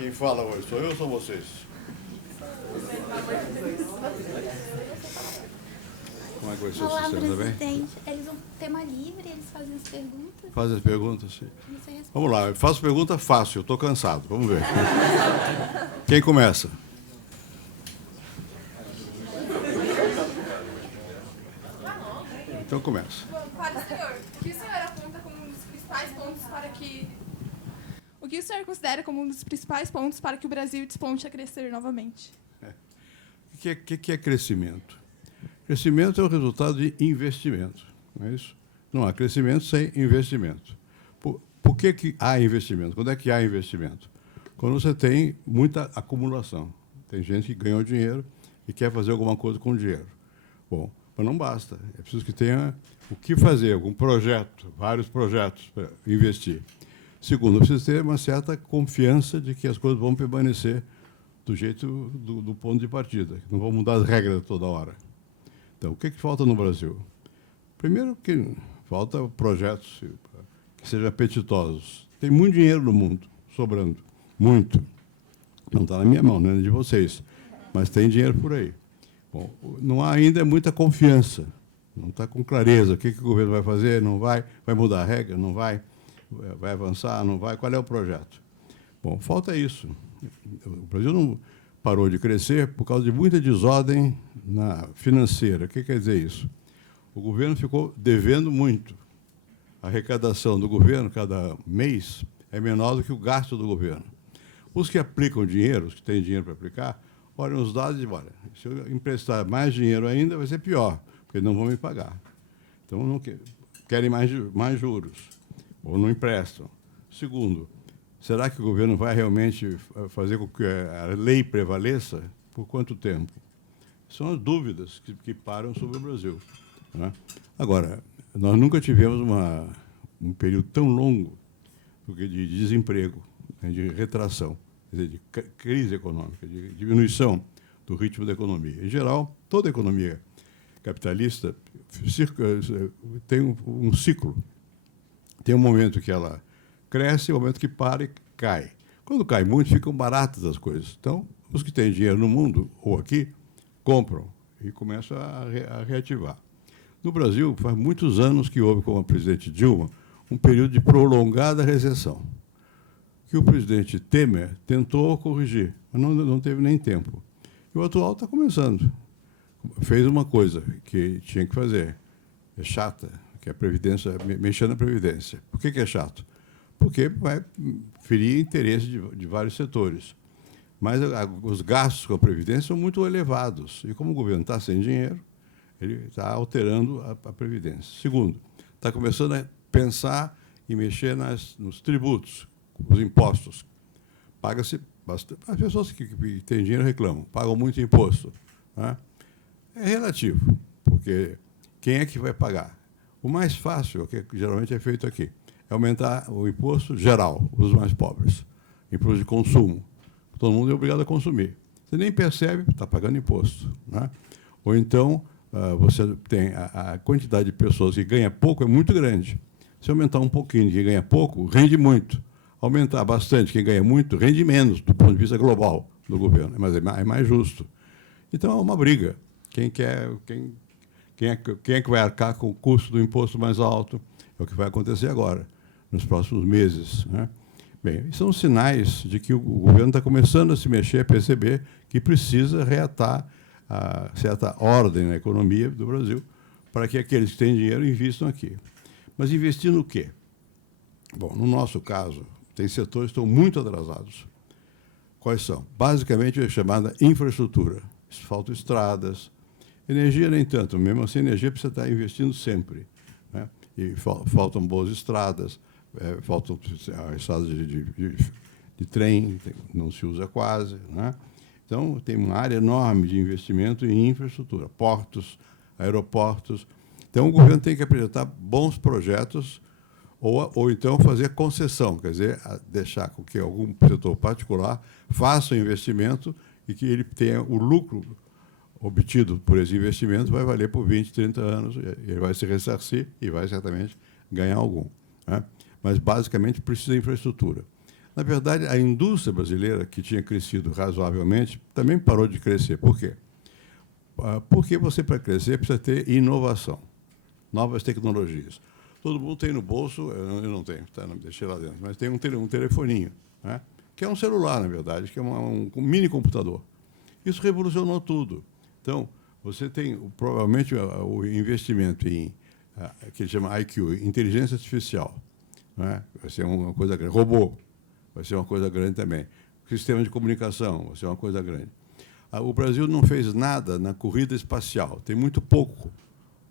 Quem fala hoje? Sou eu ou são vocês? Como é que vai ser o Olá, sistema, tá bem? presidente. Eles vão tema livre, eles fazem as perguntas. Faz as perguntas, sim. Você responde. Vamos lá, eu faço pergunta fácil, eu estou cansado. Vamos ver. Quem começa? Então começa. Para o senhor, o que o senhor aponta como um dos principais pontos para que... O que o senhor considera como um dos principais pontos para que o Brasil desponte a crescer novamente? O que é crescimento? Crescimento é o resultado de investimento, não é isso? Não há crescimento sem investimento. Por que há investimento? Quando é que há investimento? Quando você tem muita acumulação. Tem gente que ganhou dinheiro e quer fazer alguma coisa com o dinheiro. Bom, mas não basta. É preciso que tenha o que fazer, algum projeto, vários projetos para investir. Segundo, precisa ter uma certa confiança de que as coisas vão permanecer do jeito do ponto de partida, que não vão mudar as regras toda hora. Então, o que falta no Brasil? Primeiro, que falta projetos que sejam apetitosos. Tem muito dinheiro no mundo, sobrando. Muito. Não está na minha mão, não é de vocês, mas tem dinheiro por aí. Bom, não há ainda muita confiança, não está com clareza o que o governo vai fazer, não vai mudar a regra, não vai avançar, não vai, qual é o projeto? Bom, falta isso. O Brasil não parou de crescer por causa de muita desordem financeira. O que quer dizer isso? O governo ficou devendo muito. A arrecadação do governo, cada mês, é menor do que o gasto do governo. Os que aplicam dinheiro, os que têm dinheiro para aplicar, olham os dados e dizem, olha, se eu emprestar mais dinheiro ainda, vai ser pior, porque não vão me pagar. Então, não querem mais juros, ou não emprestam. Segundo, será que o governo vai realmente fazer com que a lei prevaleça? Por quanto tempo? São as dúvidas que param sobre o Brasil, né? Agora, nós nunca tivemos um período tão longo de desemprego, né, de retração, quer dizer, de crise econômica, de diminuição do ritmo da economia. Em geral, toda a economia capitalista tem um ciclo. Tem um momento que ela cresce, um momento que para e cai. Quando cai muito, ficam baratas as coisas. Então, os que têm dinheiro no mundo, ou aqui, compram e começam a reativar. No Brasil, faz muitos anos que houve, como a presidente Dilma, um período de prolongada recessão, que o presidente Temer tentou corrigir, mas não teve nem tempo. E o atual está começando. Fez uma coisa que tinha que fazer, é chata, que é a Previdência, mexer na Previdência. Por que é chato? Porque vai ferir interesse de vários setores. Mas os gastos com a Previdência são muito elevados. E como o governo está sem dinheiro, ele está alterando a Previdência. Segundo, está começando a pensar em mexer nos tributos, os impostos. Paga-se bastante. As pessoas que têm dinheiro reclamam, pagam muito imposto, né? É relativo, porque quem é que vai pagar? O mais fácil, o que geralmente é feito aqui, é aumentar o imposto geral, os mais pobres, imposto de consumo. Todo mundo é obrigado a consumir. Você nem percebe, está pagando imposto, né? Ou então, você tem a quantidade de pessoas que ganha pouco é muito grande. Se aumentar um pouquinho quem ganha pouco, rende muito. Aumentar bastante quem ganha muito, rende menos, do ponto de vista global do governo, mas é mais justo. Então, é uma briga. Quem é que vai arcar com o custo do imposto mais alto? É o que vai acontecer agora, nos próximos meses, né? Bem, são sinais de que o governo está começando a se mexer, a perceber que precisa reatar a certa ordem na economia do Brasil para que aqueles que têm dinheiro investam aqui. Mas investir no quê? Bom, no nosso caso, tem setores que estão muito atrasados. Quais são? Basicamente, a chamada infraestrutura. Faltam estradas. Energia, nem tanto. Mesmo assim, a energia precisa estar investindo sempre, né? E faltam boas estradas, faltam estradas de trem, não se usa quase, né? Então, tem uma área enorme de investimento em infraestrutura, portos, aeroportos. Então, o governo tem que apresentar bons projetos ou então fazer concessão, quer dizer, deixar com que algum setor particular faça o investimento e que ele tenha o lucro obtido por esse investimento vai valer por 20, 30 anos, ele vai se ressarcir e vai certamente ganhar algum, né? Mas, basicamente, precisa de infraestrutura. Na verdade, a indústria brasileira, que tinha crescido razoavelmente, também parou de crescer. Por quê? Porque você, para crescer, precisa ter inovação, novas tecnologias. Todo mundo tem no bolso, eu não tenho, tá, não deixei lá dentro, mas tem um telefoninho, né, que é um celular, na verdade, que é um mini computador. Isso revolucionou tudo. Então, você tem provavelmente o investimento em, que ele chama IQ, inteligência artificial, né, vai ser uma coisa grande. Robô vai ser uma coisa grande também. Sistema de comunicação vai ser uma coisa grande. O Brasil não fez nada na corrida espacial, tem muito pouco.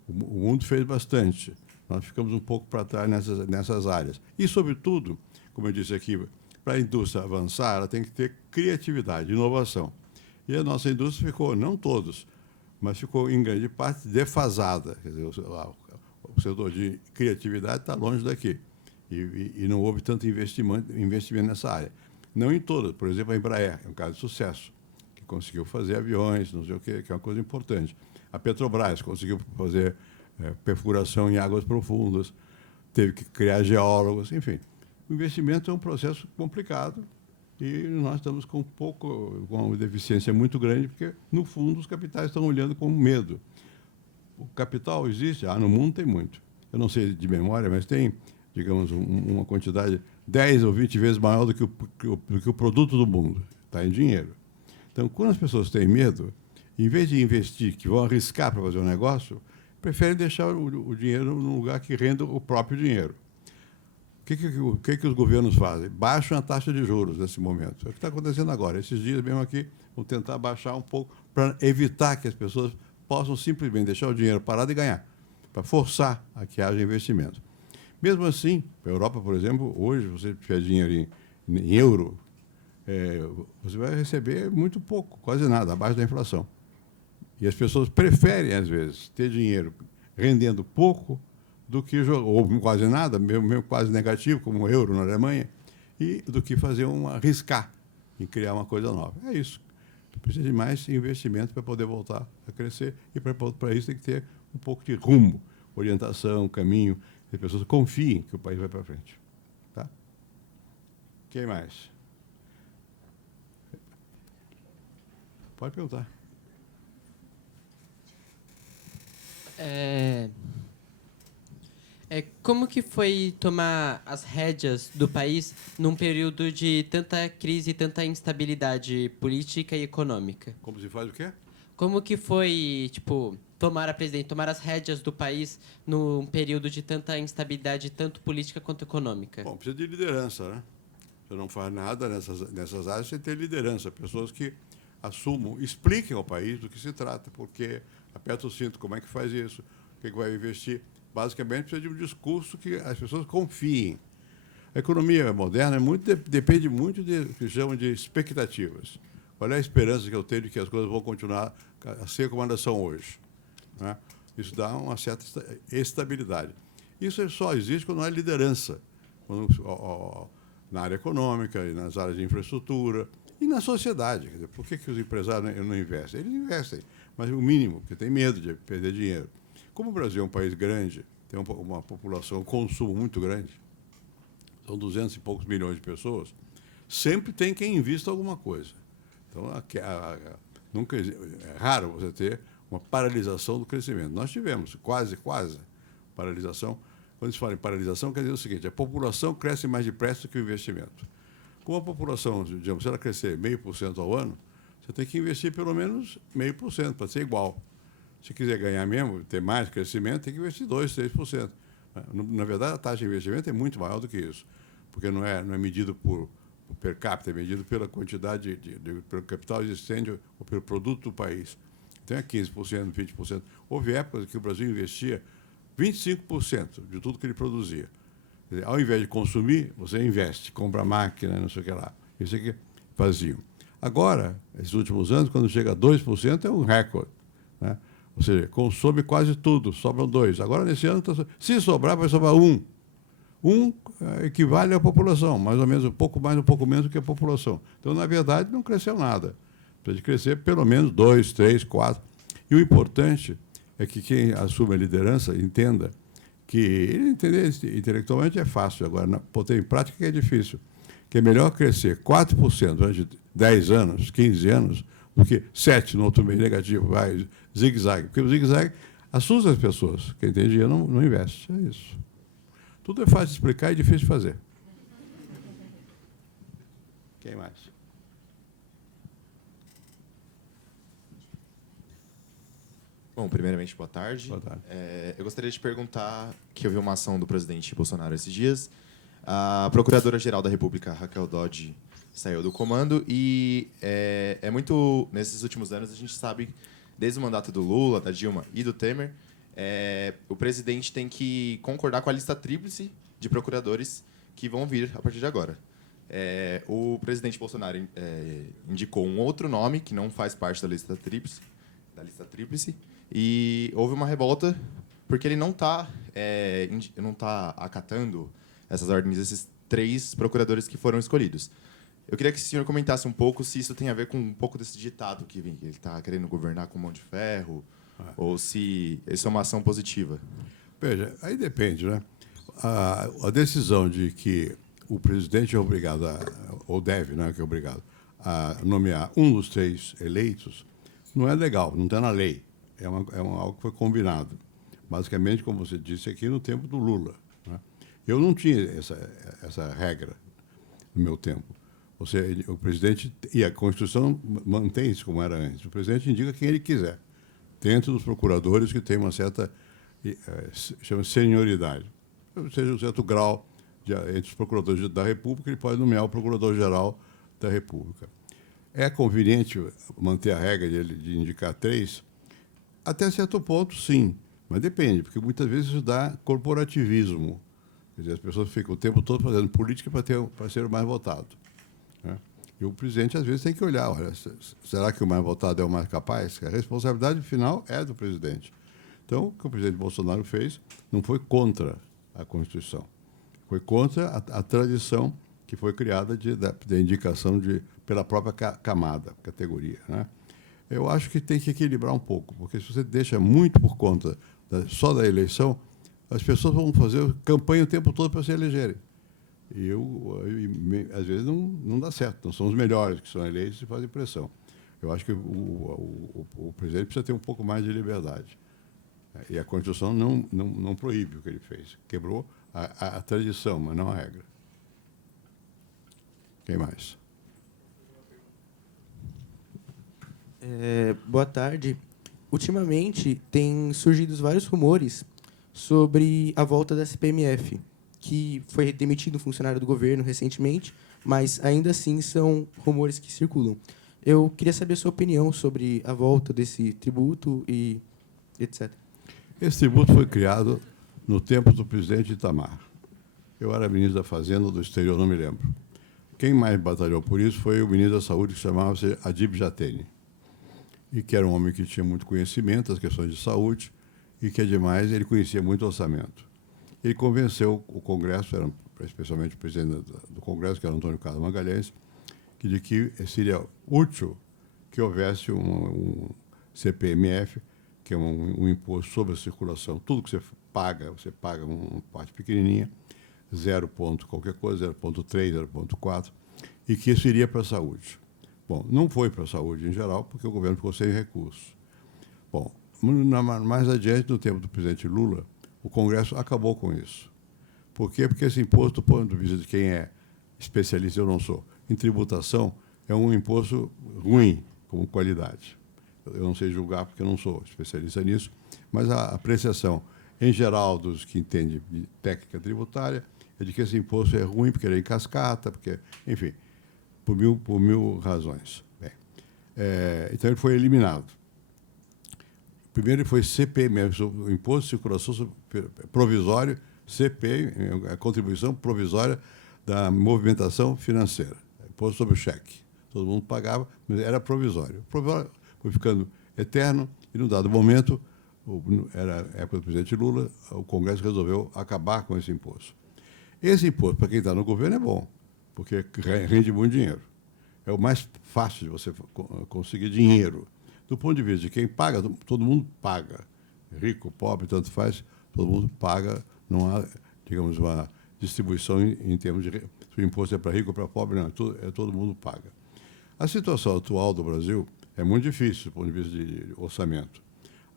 O mundo fez bastante. Nós ficamos um pouco para trás nessas áreas. E, sobretudo, como eu disse aqui, para a indústria avançar, ela tem que ter criatividade, inovação. E a nossa indústria ficou, não todos, mas ficou, em grande parte, defasada. Quer dizer, o setor de criatividade está longe daqui. E não houve tanto investimento nessa área. Não em todas. Por exemplo, a Embraer é um caso de sucesso, que conseguiu fazer aviões, não sei o quê, que é uma coisa importante. A Petrobras conseguiu fazer perfuração em águas profundas, teve que criar geólogos, enfim. O investimento é um processo complicado e nós estamos com uma deficiência muito grande, porque, no fundo, os capitais estão olhando com medo. O capital existe? No mundo tem muito. Eu não sei de memória, mas tem, digamos, uma quantidade 10 ou 20 vezes maior do que o produto do mundo. Está em dinheiro. Então, quando as pessoas têm medo, em vez de investir, que vão arriscar para fazer um negócio, preferem deixar o dinheiro num lugar que renda o próprio dinheiro. O que os governos fazem? Baixam a taxa de juros nesse momento. É o que está acontecendo agora. Esses dias mesmo aqui, vão tentar baixar um pouco para evitar que as pessoas possam simplesmente deixar o dinheiro parado e ganhar, para forçar a que haja investimento. Mesmo assim, na Europa, por exemplo, hoje, você tiver dinheiro em euro, você vai receber muito pouco, quase nada, abaixo da inflação. E as pessoas preferem, às vezes, ter dinheiro rendendo pouco do que ou quase nada, mesmo quase negativo, como o euro na Alemanha, e do que arriscar em criar uma coisa nova. É isso. Precisa de mais investimento para poder voltar a crescer, e para isso tem que ter um pouco de rumo, orientação, caminho, que as pessoas confiem que o país vai para frente. Tá? Quem mais? Pode perguntar. Como que foi tomar as rédeas do país num período de tanta crise e tanta instabilidade política e econômica? Como se faz o quê? Como que foi, tomar as rédeas do país num período de tanta instabilidade, tanto política quanto econômica? Bom, precisa de liderança, né? Você não faz nada nessas áreas sem ter liderança, pessoas que assumam, expliquem ao país do que se trata, porque aperta o cinto, como é que faz isso, o que vai investir. Basicamente, precisa de um discurso que as pessoas confiem. A economia moderna depende muito do que chamam de expectativas. Qual é a esperança que eu tenho de que as coisas vão continuar a ser como elas são hoje? Né? Isso dá uma certa estabilidade. Isso só existe quando há liderança, na área econômica, e nas áreas de infraestrutura e na sociedade. Quer dizer, por que os empresários não investem? Eles investem, mas o mínimo, porque tem medo de perder dinheiro. Como o Brasil é um país grande, tem uma população, um consumo muito grande, são 200 e poucos milhões de pessoas, sempre tem quem invista alguma coisa. Então, nunca é raro você ter uma paralisação do crescimento. Nós tivemos quase paralisação. Quando se fala em paralisação, quer dizer o seguinte: a população cresce mais depressa que o investimento. Como a população, digamos, se ela crescer 0,5% ao ano, você tem que investir pelo menos 0,5% para ser igual. Se quiser ganhar mesmo, ter mais crescimento, tem que investir 2%, 3%. Na verdade, a taxa de investimento é muito maior do que isso, porque não é medido por per capita, é medido pela quantidade pelo capital existente ou pelo produto do país. Então é 15%, 20%. Houve épocas que o Brasil investia 25% de tudo que ele produzia. Quer dizer, ao invés de consumir, você investe, compra máquina, não sei o que lá. Isso é que faziam. Agora, esses últimos anos, quando chega a 2%, é um recorde, né? Ou seja, consome quase tudo, sobram 2%. Agora, nesse ano, se sobrar, vai sobrar 1%. 1 equivale à população, mais ou menos, um pouco mais, um pouco menos do que a população. Então, na verdade, não cresceu nada. Precisa de crescer pelo menos 2%, 3%, 4%. E o importante é que quem assume a liderança entenda que entender intelectualmente é fácil, agora, botar em prática que é difícil. que é melhor crescer 4% durante 10 anos, 15 anos, do que 7% no outro mês negativo, vai zigue-zague. Porque o zigue-zague assusta as pessoas. Quem tem dinheiro não investe. É isso. Tudo é fácil de explicar e difícil de fazer. Quem mais? Bom, primeiramente, boa tarde. Boa tarde. Eu gostaria de perguntar que eu vi uma ação do presidente Bolsonaro esses dias. A Procuradora-Geral da República, Raquel Dodge, saiu do comando e muito... Nesses últimos anos, a gente sabe, desde o mandato do Lula, da Dilma e do Temer, o presidente tem que concordar com a lista tríplice de procuradores que vão vir a partir de agora. O presidente Bolsonaro indicou um outro nome que não faz parte da lista tríplice, e houve uma revolta porque ele não está acatando essas ordens desses 3 procuradores que foram escolhidos. Eu queria que o senhor comentasse um pouco se isso tem a ver com um pouco desse ditado que ele está querendo governar com mão de ferro, ou se isso é uma ação positiva. Veja, aí depende, né? A decisão de que o presidente é obrigado, ou deve, não é que é obrigado, a nomear um dos 3 eleitos, não é legal, não está na lei. É algo que foi combinado. Basicamente, como você disse aqui, no tempo do Lula. Né? Eu não tinha essa regra no meu tempo. O presidente, e a Constituição mantém isso como era antes, o presidente indica quem ele quiser, dentro dos procuradores que têm uma certa chama senioridade. Ou seja, um certo grau entre os procuradores da República, ele pode nomear o Procurador-Geral da República. É conveniente manter a regra de indicar 3? Até certo ponto, sim, mas depende, porque muitas vezes isso dá corporativismo. Quer dizer, as pessoas ficam o tempo todo fazendo política para ser o mais votado. Né? E o presidente, às vezes, tem que olhar, olha, será que o mais votado é o mais capaz? A responsabilidade final é do presidente. Então, o que o presidente Bolsonaro fez não foi contra a Constituição, foi contra a tradição que foi criada da indicação pela própria categoria. Né? Eu acho que tem que equilibrar um pouco, porque se você deixa muito por conta só da eleição, as pessoas vão fazer campanha o tempo todo para se elegerem. E às vezes não dá certo, não são os melhores que são eleitos e fazem pressão. Eu acho que o presidente precisa ter um pouco mais de liberdade. E a Constituição não proíbe o que ele fez. Quebrou a tradição, mas não a regra. Quem mais? Boa tarde. Ultimamente, tem surgido vários rumores sobre a volta da CPMF, que foi demitido um funcionário do governo recentemente, mas ainda assim são rumores que circulam. Eu queria saber a sua opinião sobre a volta desse tributo e etc. Esse tributo foi criado no tempo do presidente Itamar. Eu era ministro da Fazenda ou do Exterior, não me lembro. Quem mais batalhou por isso foi o ministro da Saúde, que chamava-se Adib Jatene, e que era um homem que tinha muito conhecimento das questões de saúde e que, ademais, ele conhecia muito o orçamento. Ele convenceu o Congresso, especialmente o presidente do Congresso, que era Antônio Carlos Magalhães, de que seria útil que houvesse um CPMF, que é um imposto sobre a circulação. Tudo que você paga uma parte pequenininha, 0 ponto qualquer coisa, 0,3, 0,4, e que isso iria para a saúde. Bom, não foi para a saúde em geral, porque o governo ficou sem recursos. Bom, mais adiante, no tempo do presidente Lula, o Congresso acabou com isso. Por quê? Porque esse imposto, do ponto de vista de quem é especialista, eu não sou, em tributação, é um imposto ruim, como qualidade. Eu não sei julgar, porque eu não sou especialista nisso, mas a apreciação, em geral, dos que entendem de técnica tributária, é de que esse imposto é ruim, porque ele é em cascata, porque, enfim, por mil razões. Bem, então, ele foi eliminado. Primeiro, ele foi CPMF, o Imposto de Circulação Provisório, CP, a Contribuição Provisória da Movimentação Financeira, imposto sobre o cheque. Todo mundo pagava, mas era provisório. O provisório foi ficando eterno e, num dado momento, era a época do presidente Lula, o Congresso resolveu acabar com esse imposto. Esse imposto, para quem está no governo, é bom, porque rende muito dinheiro. É o mais fácil de você conseguir dinheiro. Do ponto de vista de quem paga, todo mundo paga. Rico, pobre, tanto faz, todo mundo paga. Não há, digamos, distribuição em termos de se o imposto é para rico ou para pobre, não, todo mundo paga. A situação atual do Brasil é muito difícil do ponto de vista de orçamento.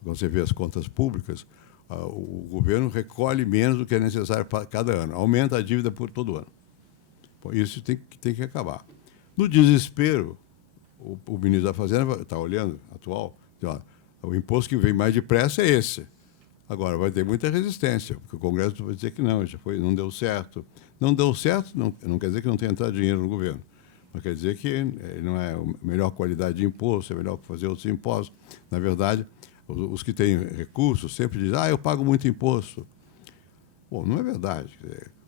Quando você vê as contas públicas, o governo recolhe menos do que é necessário para cada ano, aumenta a dívida por todo ano. Isso tem que acabar. No desespero, o ministro da Fazenda está olhando, atual, diz, ó, o imposto que vem mais depressa é esse. Agora, vai ter muita resistência, porque o Congresso vai dizer que não, não deu certo. Não deu certo não quer dizer que não tenha entrado dinheiro no governo. Não quer dizer que não é a melhor qualidade de imposto, é melhor que fazer outros impostos. Na verdade, os que têm recursos sempre dizem, eu pago muito imposto. Bom, não é verdade.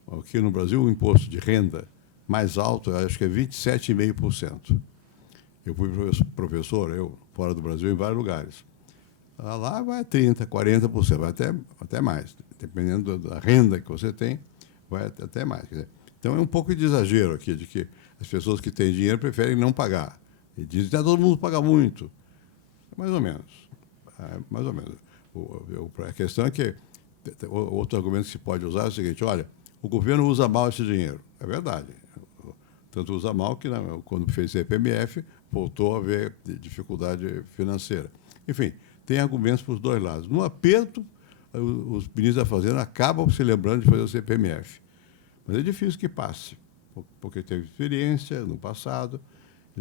Aqui no Brasil, o imposto de renda mais alto, eu acho que é 27,5%. Eu fui professor, fora do Brasil, em vários lugares. Lá vai 30%, 40%, vai até mais. Dependendo da renda que você tem, vai até mais. Quer dizer, então, é um pouco de exagero aqui, de que as pessoas que têm dinheiro preferem não pagar. E dizem que todo mundo paga muito. Mais ou menos. Mais ou menos. A questão é que outro argumento que se pode usar é o seguinte, olha, o governo usa mal esse dinheiro. É verdade. Tanto usa mal que, quando fez CPMF, voltou a haver dificuldade financeira. Enfim, tem argumentos para os dois lados. No aperto, os ministros da Fazenda acabam se lembrando de fazer o CPMF. Mas é difícil que passe, porque teve experiência no passado,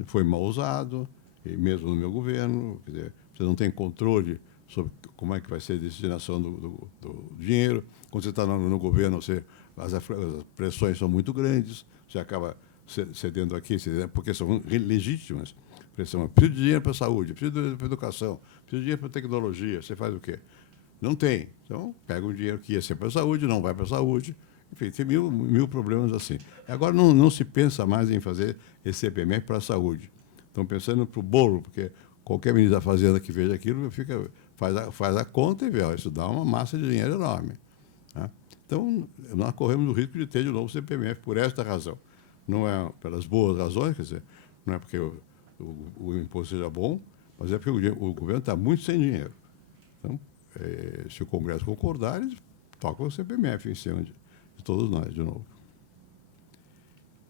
foi mal usado, e mesmo no meu governo, quer dizer, você não tem controle sobre como é que vai ser a destinação do dinheiro. Quando você está no governo, as pressões são muito grandes, você acaba cedendo aqui, porque são legítimas. Pressão. Preciso de dinheiro para a saúde, preciso para a educação, preciso de dinheiro para a tecnologia. Você faz o quê? Não tem. Então, pega o dinheiro que ia ser para a saúde, não vai para a saúde. Enfim, tem mil problemas assim. Agora, não se pensa mais em fazer esse CPMF para a saúde. Estão pensando para o bolo, porque qualquer ministro da Fazenda que veja aquilo faz a conta e vê, isso dá uma massa de dinheiro enorme. Né? Então, nós corremos o risco de ter de novo o CPMF por esta razão. Não é pelas boas razões, quer dizer, não é porque o imposto seja bom, mas é porque o governo está muito sem dinheiro. Então, se o Congresso concordar, eles tocam o CPMF em cima de todos nós, de novo.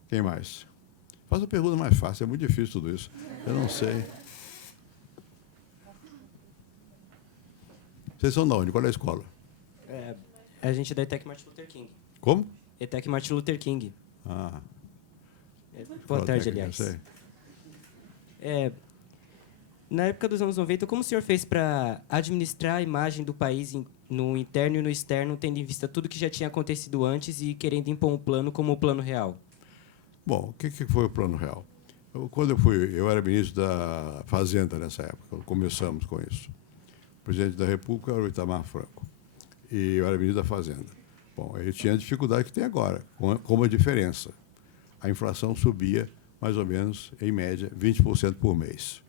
Quem mais? Faz a pergunta mais fácil, é muito difícil tudo isso. Eu não sei. Vocês são de onde? Qual é a escola? A gente é da ETEC Martin Luther King. Como? ETEC Martin Luther King. Boa tarde, aliás. Na época dos anos 90, como o senhor fez para administrar a imagem do país no interno e no externo, tendo em vista tudo que já tinha acontecido antes e querendo impor um plano como o Plano Real? Bom, o que foi o Plano Real? Quando eu era ministro da Fazenda nessa época, quando começamos com isso. O presidente da República era o Itamar Franco. E eu era ministro da Fazenda. Bom, ele tinha a dificuldade que tem agora, com uma diferença. A inflação subia, mais ou menos, em média, 20% por mês.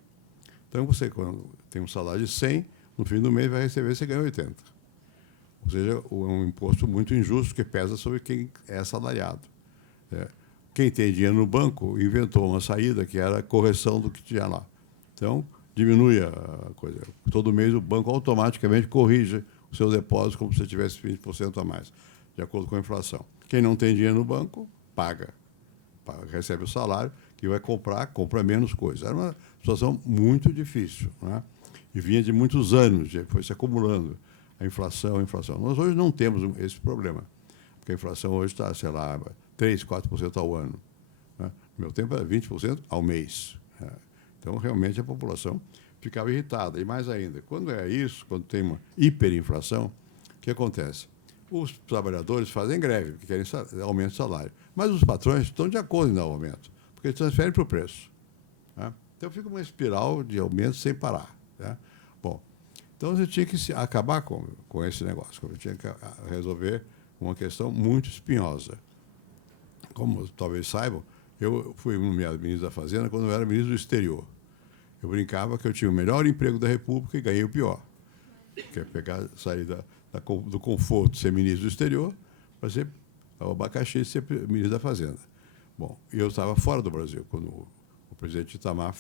Então, você, quando tem um salário de 100, no fim do mês vai receber, você ganha 80. Ou seja, é um imposto muito injusto que pesa sobre quem é assalariado. Quem tem dinheiro no banco inventou uma saída que era a correção do que tinha lá. Então, diminui a coisa. Todo mês o banco automaticamente corrige o seu depósito como se você tivesse 20% a mais, de acordo com a inflação. Quem não tem dinheiro no banco, paga. Recebe o salário e vai compra menos coisas. Era uma situação muito difícil, né? E vinha de muitos anos, foi se acumulando a inflação. Nós hoje não temos esse problema, porque a inflação hoje está, sei lá, 3%, 4% ao ano. Né? No meu tempo era 20% ao mês. Né? Então, realmente, a população ficava irritada. E mais ainda, quando é isso, quando tem uma hiperinflação, o que acontece? Os trabalhadores fazem greve, porque querem aumento de salário. Mas os patrões estão de acordo em dar o aumento, porque eles transferem para o preço. Né? Então, fica uma espiral de aumento sem parar. Né? Bom, então você tinha que acabar com esse negócio, você tinha que resolver uma questão muito espinhosa. Como talvez saibam, eu fui nomeado ministro da Fazenda quando eu era ministro do Exterior. Eu brincava que eu tinha o melhor emprego da República e ganhei o pior. Que é sair do conforto de ser ministro do Exterior para ser o abacaxi de ser ministro da Fazenda. Bom, eu estava fora do Brasil quando o presidente Itamar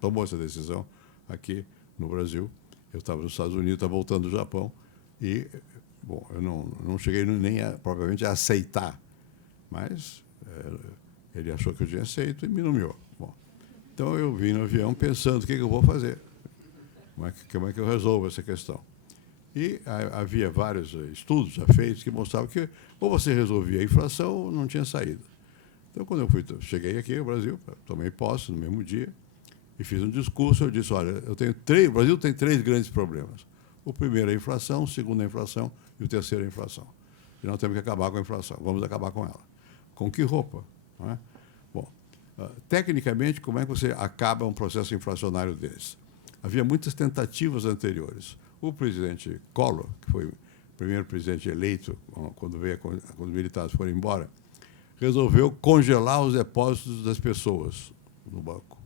tomou essa decisão aqui no Brasil. Eu estava nos Estados Unidos, estava voltando do Japão e, bom, eu não cheguei nem propriamente a aceitar Mas ele achou que eu tinha aceito e me nomeou. Bom, então eu vim no avião pensando o que eu vou fazer, como é que eu resolvo essa questão. E havia vários estudos já feitos que mostravam que ou você resolvia a inflação ou não tinha saída. Então, quando cheguei aqui no Brasil, tomei posse no mesmo dia e fiz um discurso. Eu disse: olha, o Brasil tem 3 grandes problemas. O primeiro é a inflação, o segundo é a inflação e o terceiro é a inflação. E nós temos que acabar com a inflação. Vamos acabar com ela. Com que roupa? Não é? Bom, tecnicamente, como é que você acaba um processo inflacionário desse? Havia muitas tentativas anteriores. O presidente Collor, que foi o primeiro presidente eleito quando os militares foram embora, resolveu congelar os depósitos das pessoas no banco.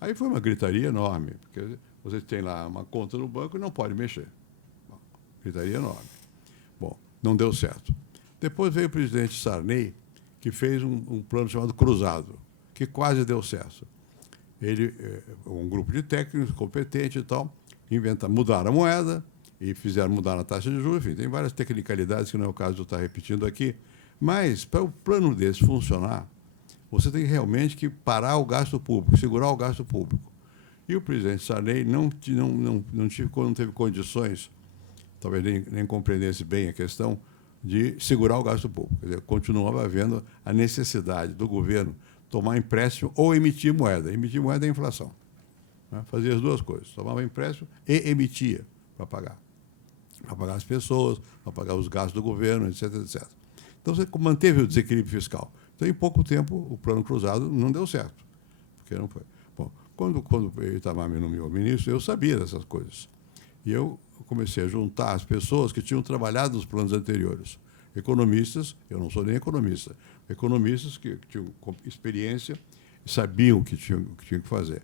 Aí foi uma gritaria enorme, porque você tem lá uma conta no banco e não pode mexer. Gritaria enorme. Bom, não deu certo. Depois veio o presidente Sarney, que fez um plano chamado Cruzado, que quase deu certo. Um grupo de técnicos competentes e tal, mudaram a moeda e fizeram mudar a taxa de juros. Enfim, tem várias tecnicalidades que não é o caso de eu estar repetindo aqui. Mas, para o plano desse funcionar, você tem realmente que parar o gasto público, segurar o gasto público. E o presidente Sarney não teve condições, talvez nem compreendesse bem a questão, de segurar o gasto público. Quer dizer, continuava havendo a necessidade do governo tomar empréstimo ou emitir moeda. Emitir moeda é inflação. Né? Fazia as duas coisas. Tomava empréstimo e emitia para pagar. Para pagar as pessoas, para pagar os gastos do governo, etc, etc. Então, você manteve o desequilíbrio fiscal. Então, em pouco tempo, o plano cruzado não deu certo. Porque não foi. Bom, quando o Itamar me nomeou ministro, eu sabia dessas coisas. E eu comecei a juntar as pessoas que tinham trabalhado nos planos anteriores. Economistas, eu não sou nem economista, economistas que tinham experiência e sabiam o que tinham que fazer.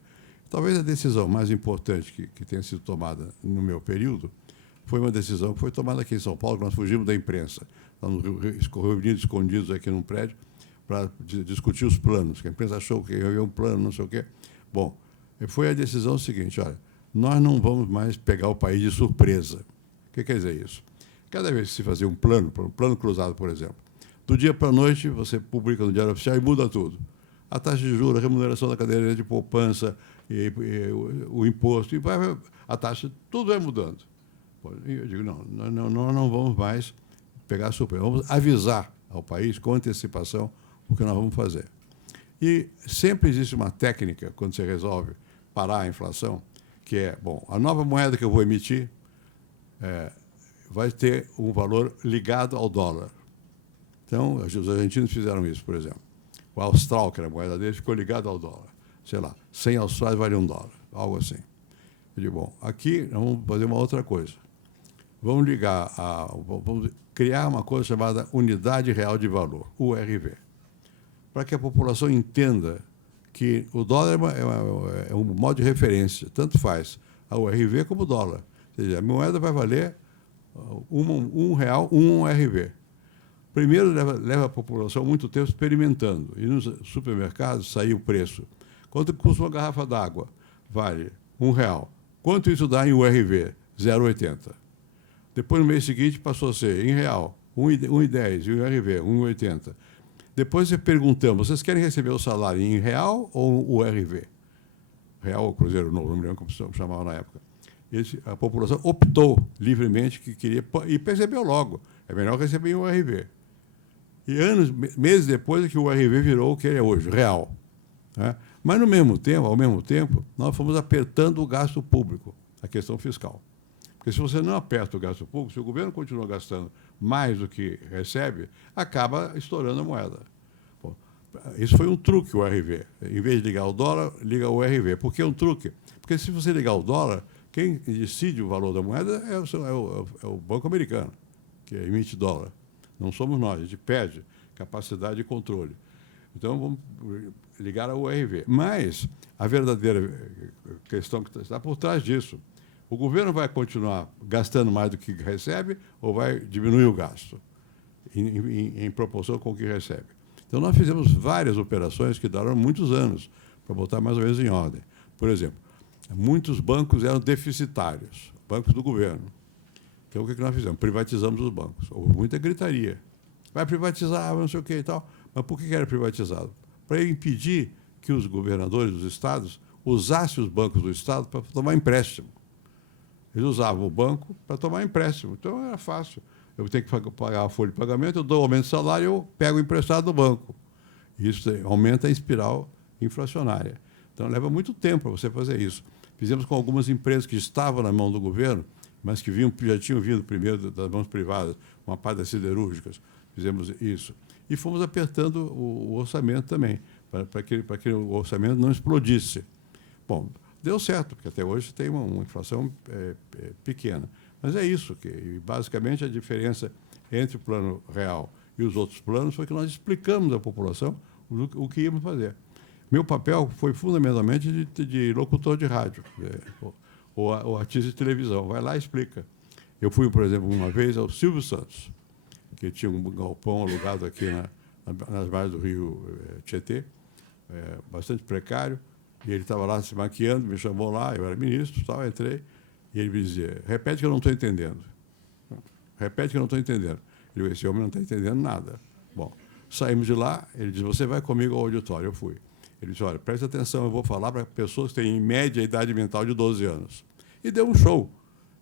Talvez a decisão mais importante que tenha sido tomada no meu período foi uma decisão que foi tomada aqui em São Paulo, que nós fugimos da imprensa. Estamos reunidos, escondidos aqui num prédio, para discutir os planos, que a imprensa achou que havia um plano, não sei o quê. Bom, foi a decisão seguinte: olha, nós não vamos mais pegar o país de surpresa. O que quer dizer isso? Cada vez que se fazia um plano cruzado, por exemplo, do dia para a noite você publica no Diário Oficial e muda tudo. A taxa de juros, a remuneração da cadeira de poupança, o imposto, a taxa, tudo vai mudando. Eu digo: não, nós não vamos mais pegar a surpresa, vamos avisar ao país com antecipação o que nós vamos fazer. E sempre existe uma técnica, quando você resolve parar a inflação, que é: bom, a nova moeda que eu vou emitir vai ter um valor ligado ao dólar. Então, os argentinos fizeram isso, por exemplo. O austral, que era a moeda deles, ficou ligado ao dólar. Sei lá, 100 austrais vale $1, algo assim. Eu digo: bom, aqui nós vamos fazer uma outra coisa. Vamos criar uma coisa chamada Unidade Real de Valor, URV, para que a população entenda que o dólar é um modo de referência, tanto faz a URV como o dólar. Ou seja, a moeda vai valer R$1, um URV. Primeiro, leva a população muito tempo experimentando. E nos supermercados saiu o preço. Quanto custa uma garrafa d'água? Vale R$1. Quanto isso dá em URV? 0,80. Depois, no mês seguinte, passou a ser em real, 1,10, e o URV, 1,80. Depois, perguntamos: vocês querem receber o salário em real ou URV? Real ou Cruzeiro Novo, não me lembro como chamava na época. A população optou livremente que queria, e percebeu logo: é melhor receber em URV. E meses depois é que o URV virou o que é hoje, real. Né? Mas, ao mesmo tempo, nós fomos apertando o gasto público, a questão fiscal. Porque se você não aperta o gasto público, se o governo continua gastando mais do que recebe, acaba estourando a moeda. Bom, isso foi um truque, o URV. Em vez de ligar o dólar, liga o URV. Por que um truque? Porque se você ligar o dólar, quem decide o valor da moeda é o Banco Americano, que emite dólar. Não somos nós, a gente perde capacidade de controle. Então, vamos ligar ao URV. Mas a verdadeira questão que está por trás disso: o governo vai continuar gastando mais do que recebe ou vai diminuir o gasto em proporção com o que recebe? Então, nós fizemos várias operações que duraram muitos anos para botar mais ou menos em ordem. Por exemplo, muitos bancos eram deficitários, bancos do governo. Então, o que nós fizemos? Privatizamos os bancos. Houve muita gritaria. Vai privatizar, não sei o quê e tal. Mas por que era privatizado? Para impedir que os governadores dos estados usassem os bancos do estado para tomar empréstimo. Eles usavam o banco para tomar empréstimo. Então, era fácil. Eu tenho que pagar a folha de pagamento, eu dou o aumento de salário e eu pego o emprestado do banco. Isso aumenta a espiral inflacionária. Então, leva muito tempo para você fazer isso. Fizemos com algumas empresas que estavam na mão do governo, mas que já tinham vindo primeiro das mãos privadas, uma parte das siderúrgicas. Fizemos isso. E fomos apertando o orçamento também, para que o orçamento não explodisse. Bom, deu certo, porque até hoje tem uma inflação pequena. Mas é isso, que basicamente a diferença entre o plano real e os outros planos foi que nós explicamos à população o que íamos fazer. Meu papel foi fundamentalmente de locutor de rádio, ou artista de televisão. Vai lá e explica. Eu fui, por exemplo, uma vez ao Silvio Santos, que tinha um galpão alugado aqui nas margens do rio Tietê, bastante precário, e ele estava lá se maquiando, me chamou lá, eu era ministro, tal, entrei, e ele me dizia, repete que eu não estou entendendo. Repete que eu não estou entendendo. Eu disse, esse homem não está entendendo nada. Bom, saímos de lá, ele disse, você vai comigo ao auditório. Eu fui. Ele disse, olha, preste atenção, eu vou falar para pessoas que têm, em média, a idade mental de 12 anos. E deu um show.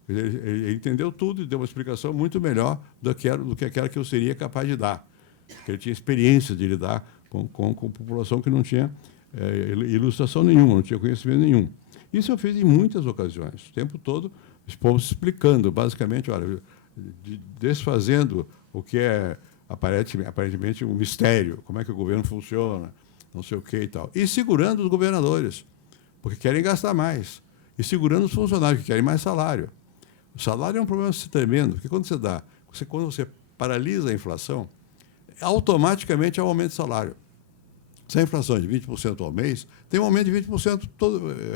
Ele entendeu tudo e deu uma explicação muito melhor do que aquela que eu seria capaz de dar. Porque ele tinha experiência de lidar com população que não tinha ilustração nenhuma, não tinha conhecimento nenhum. Isso eu fiz em muitas ocasiões, o tempo todo, os povos explicando, basicamente, olha, desfazendo o que é aparentemente um mistério, como é que o governo funciona, não sei o que e tal. E segurando os governadores, porque querem gastar mais. E segurando os funcionários, que querem mais salário. O salário é um problema tremendo, porque quando você paralisa a inflação, automaticamente há um aumento de salário. Se a inflação é de 20% ao mês, tem um aumento de 20%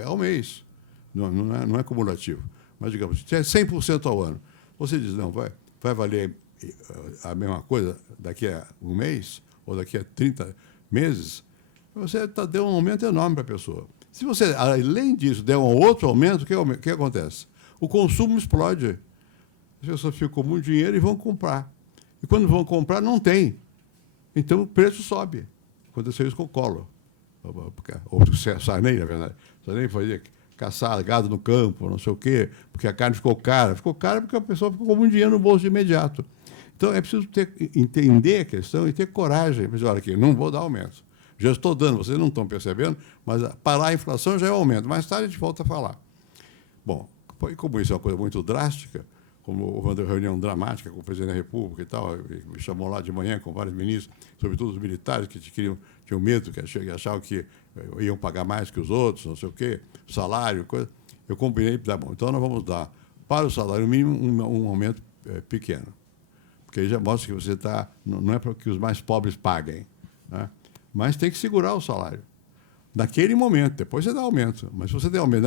ao mês. Não é cumulativo. Mas, digamos, se é 100% ao ano, você diz, não, vai valer a mesma coisa daqui a um mês ou daqui a 30 meses, você deu um aumento enorme para a pessoa. Se você, além disso, der um outro aumento, o que acontece? O consumo explode. As pessoas ficam com muito dinheiro e vão comprar. E quando vão comprar, não tem. Então, o preço sobe. Aconteceu isso com o Collor. Ou Sarney, na verdade. Sarney fazia caçar gado no campo, não sei o quê, porque a carne ficou cara. Ficou cara porque a pessoa ficou com muito dinheiro no bolso de imediato. Então, é preciso entender a questão e ter coragem. Mas, olha aqui, não vou dar aumento. Já estou dando, vocês não estão percebendo, mas parar a inflação já é um aumento. Mais tarde a gente volta a falar. Bom, e como isso é uma coisa muito drástica, como houve uma reunião dramática com o presidente da República e tal, me chamou lá de manhã com vários ministros, sobretudo os militares que tinham medo, que achavam que iam pagar mais que os outros, não sei o quê, salário, coisa. Eu combinei, tá bom, então nós vamos dar para o salário mínimo um aumento pequeno, porque aí já mostra que você está, não é para que os mais pobres paguem, né? Mas tem que segurar o salário. Naquele momento, depois você dá aumento, mas se você der aumento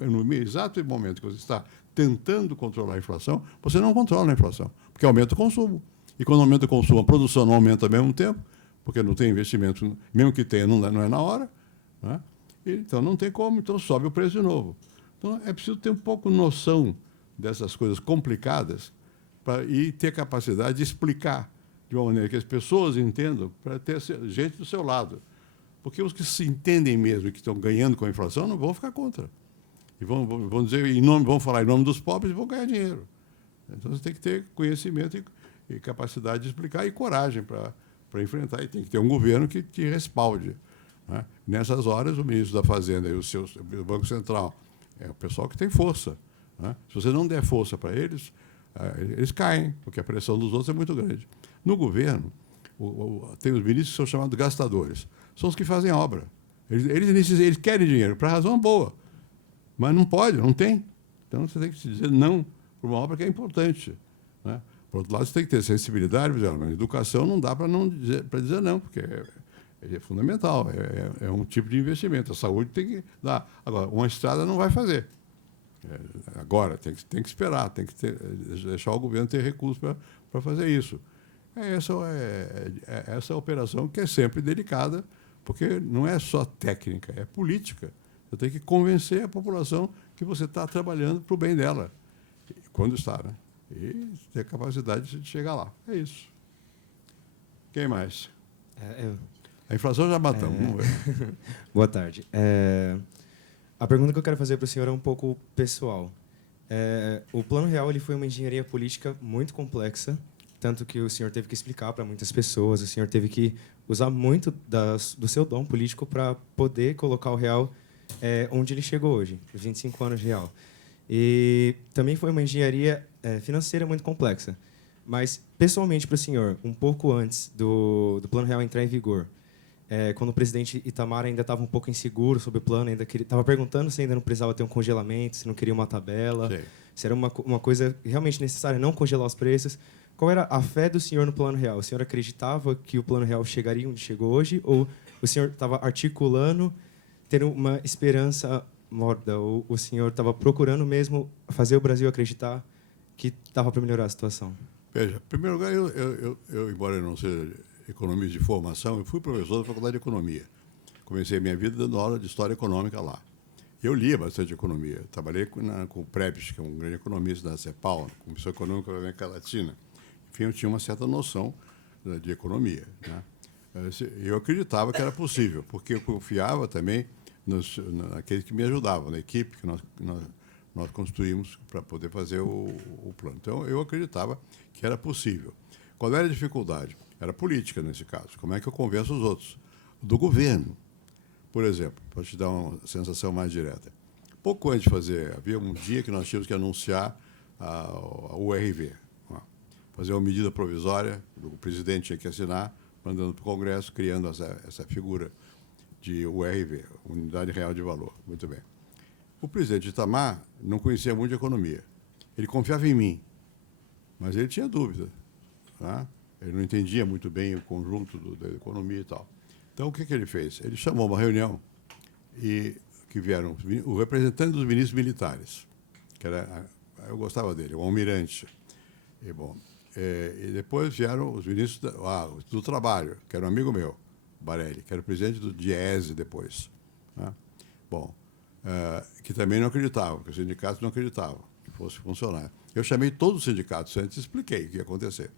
no exato momento que você está tentando controlar a inflação, você não controla a inflação, porque aumenta o consumo. E quando aumenta o consumo, a produção não aumenta ao mesmo tempo, porque não tem investimento, mesmo que tenha, não é na hora, né? Então não tem como, então sobe o preço de novo. Então é preciso ter um pouco noção dessas coisas complicadas e ter capacidade de explicar de uma maneira que as pessoas entendam, para ter gente do seu lado. Porque os que se entendem mesmo e que estão ganhando com a inflação não vão ficar contra. E vão dizer, vão falar em nome dos pobres e vão ganhar dinheiro. Então você tem que ter conhecimento e capacidade de explicar e coragem para enfrentar. E tem que ter um governo que te respalde, né? Nessas horas, o ministro da Fazenda e o Banco Central é o pessoal que tem força, né? Se você não der força para eles, eles caem, porque a pressão dos outros é muito grande. No governo, tem os ministros que são chamados gastadores. São os que fazem a obra. Eles querem dinheiro, para razão boa. Mas não pode, não tem. Então, você tem que dizer não para uma obra que é importante, né? Por outro lado, você tem que ter sensibilidade. Na educação não dá para dizer não, porque é fundamental. É um tipo de investimento. A saúde tem que dar. Agora, uma estrada não vai fazer. Agora, tem que esperar, tem que deixar o governo ter recursos para fazer isso. Essa operação que é sempre delicada, porque não é só técnica, é política. Você tem que convencer a população que você está trabalhando para o bem dela, quando está, né? E ter capacidade de chegar lá. É isso. Quem mais? A inflação já matamos. Vamos ver. Boa tarde. A pergunta que eu quero fazer para o senhor é um pouco pessoal. O Plano Real ele foi uma engenharia política muito complexa, tanto que o senhor teve que explicar para muitas pessoas, o senhor teve que usar muito do seu dom político para poder colocar o real onde ele chegou hoje, os 25 anos de real. E também foi uma engenharia financeira muito complexa. Mas, pessoalmente, para o senhor, um pouco antes do Plano Real entrar em vigor, quando o presidente Itamar ainda estava um pouco inseguro sobre o plano, ainda estava perguntando se ainda não precisava ter um congelamento, se não queria uma tabela, Sim. se era uma coisa realmente necessária, não congelar os preços. Qual era a fé do senhor no Plano Real? O senhor acreditava que o Plano Real chegaria onde chegou hoje? Ou o senhor estava articulando, tendo uma esperança morda? Ou o senhor estava procurando mesmo fazer o Brasil acreditar que estava para melhorar a situação? Veja, em primeiro lugar, eu, embora eu não seja economista de formação, eu fui professor da Faculdade de Economia. Comecei a minha vida dando aula de História Econômica lá. Eu lia bastante economia. Trabalhei com o Prebisch, que é um grande economista da CEPAL, Comissão Econômica da América Latina. Enfim, eu tinha uma certa noção de economia, né? Eu acreditava que era possível, porque eu confiava também naqueles que me ajudavam, na equipe que nós construímos para poder fazer o plano. Então, eu acreditava que era possível. Qual era a dificuldade? Era política, nesse caso. Como é que eu convenço os outros? Do governo. Por exemplo, para te dar uma sensação mais direta. Pouco antes de fazer, havia um dia que nós tínhamos que anunciar a URV, fazer uma medida provisória, o presidente tinha que assinar, mandando para o Congresso, criando essa figura de URV, Unidade Real de Valor. Muito bem. O presidente Itamar não conhecia muito de economia. Ele confiava em mim, mas ele tinha dúvida, tá? Ele não entendia muito bem o conjunto da economia e tal. Então, o que ele fez? Ele chamou uma reunião e que vieram o representante dos ministros militares, que eu gostava dele, o almirante. E, bom, e depois vieram os ministros do Trabalho, que era um amigo meu, Barelli, que era o presidente do Diese depois, né? Bom, que também não acreditavam, que os sindicatos não acreditavam que fosse funcionar. Eu chamei todos os sindicatos antes e expliquei o que ia acontecer.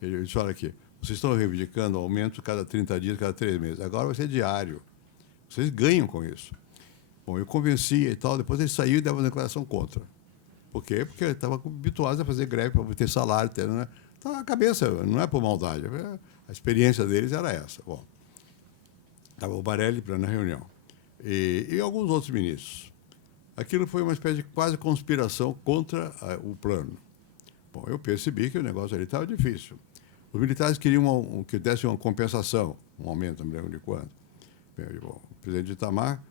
Ele disse, olha aqui, vocês estão reivindicando aumento cada 30 dias, cada 3 meses. Agora vai ser diário. Vocês ganham com isso. Bom, eu convenci e tal, depois ele saiu e deu uma declaração contra. Por quê? Porque ele estava habituado a fazer greve para ter salário. Né? Então, a cabeça não é por maldade. A experiência deles era essa. Bom, estava o Barelli na reunião. E alguns outros ministros. Aquilo foi uma espécie de quase conspiração contra o plano. Bom, eu percebi que o negócio ali estava difícil. Os militares queriam que desse uma compensação, um aumento, não me lembro de quanto. Bom, o presidente Itamar,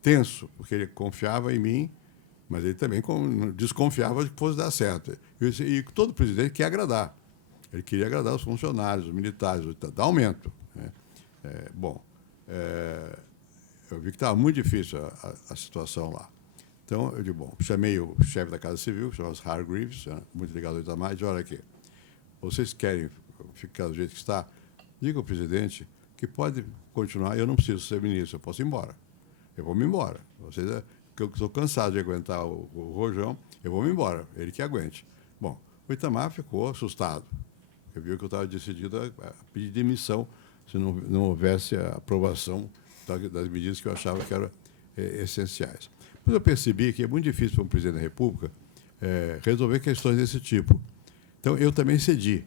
tenso, porque ele confiava em mim, mas ele também desconfiava de que fosse dar certo. E todo presidente quer agradar. Ele queria agradar os funcionários, os militares, dar aumento, né? Eu vi que estava muito difícil a situação lá. Então, eu digo, bom, chamei o chefe da Casa Civil, que chama-se Hargreaves, muito ligado ao Itamar, e disse, olha aqui, vocês querem ficar do jeito que está? Diga ao presidente que pode continuar, eu não preciso ser ministro, eu posso ir embora. Eu vou me embora. Eu estou cansado de aguentar o Rojão, eu vou me embora, ele que aguente. Bom, o Itamar ficou assustado. Eu vi que eu estava decidido a pedir demissão se não houvesse a aprovação das medidas que eu achava que eram essenciais. Mas eu percebi que é muito difícil para um presidente da República resolver questões desse tipo. Então, eu também cedi.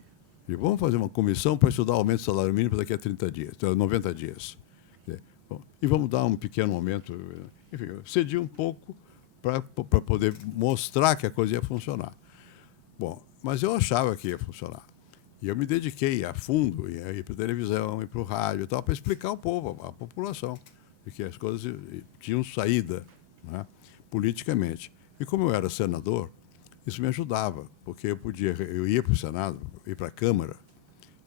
Vamos fazer uma comissão para estudar o aumento do salário mínimo daqui a 30 dias, 90 dias. Bom, e vamos dar um pequeno aumento. Enfim, eu cedi um pouco para poder mostrar que a coisa ia funcionar. Bom, mas eu achava que ia funcionar. E eu me dediquei a fundo, ia ir para a televisão, ir para o rádio e tal, para explicar ao povo, à população, de que as coisas tinham saída, né, politicamente. E como eu era senador, isso me ajudava, porque eu ia para o Senado, ia para a Câmara,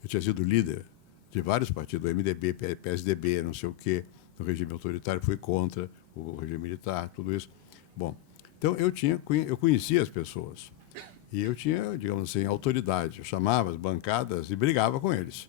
eu tinha sido líder de vários partidos, do MDB, PSDB, não sei o quê, no regime autoritário, fui contra o regime militar, tudo isso. Bom, então eu conhecia as pessoas. E eu tinha, digamos assim, autoridade. Eu chamava as bancadas e brigava com eles.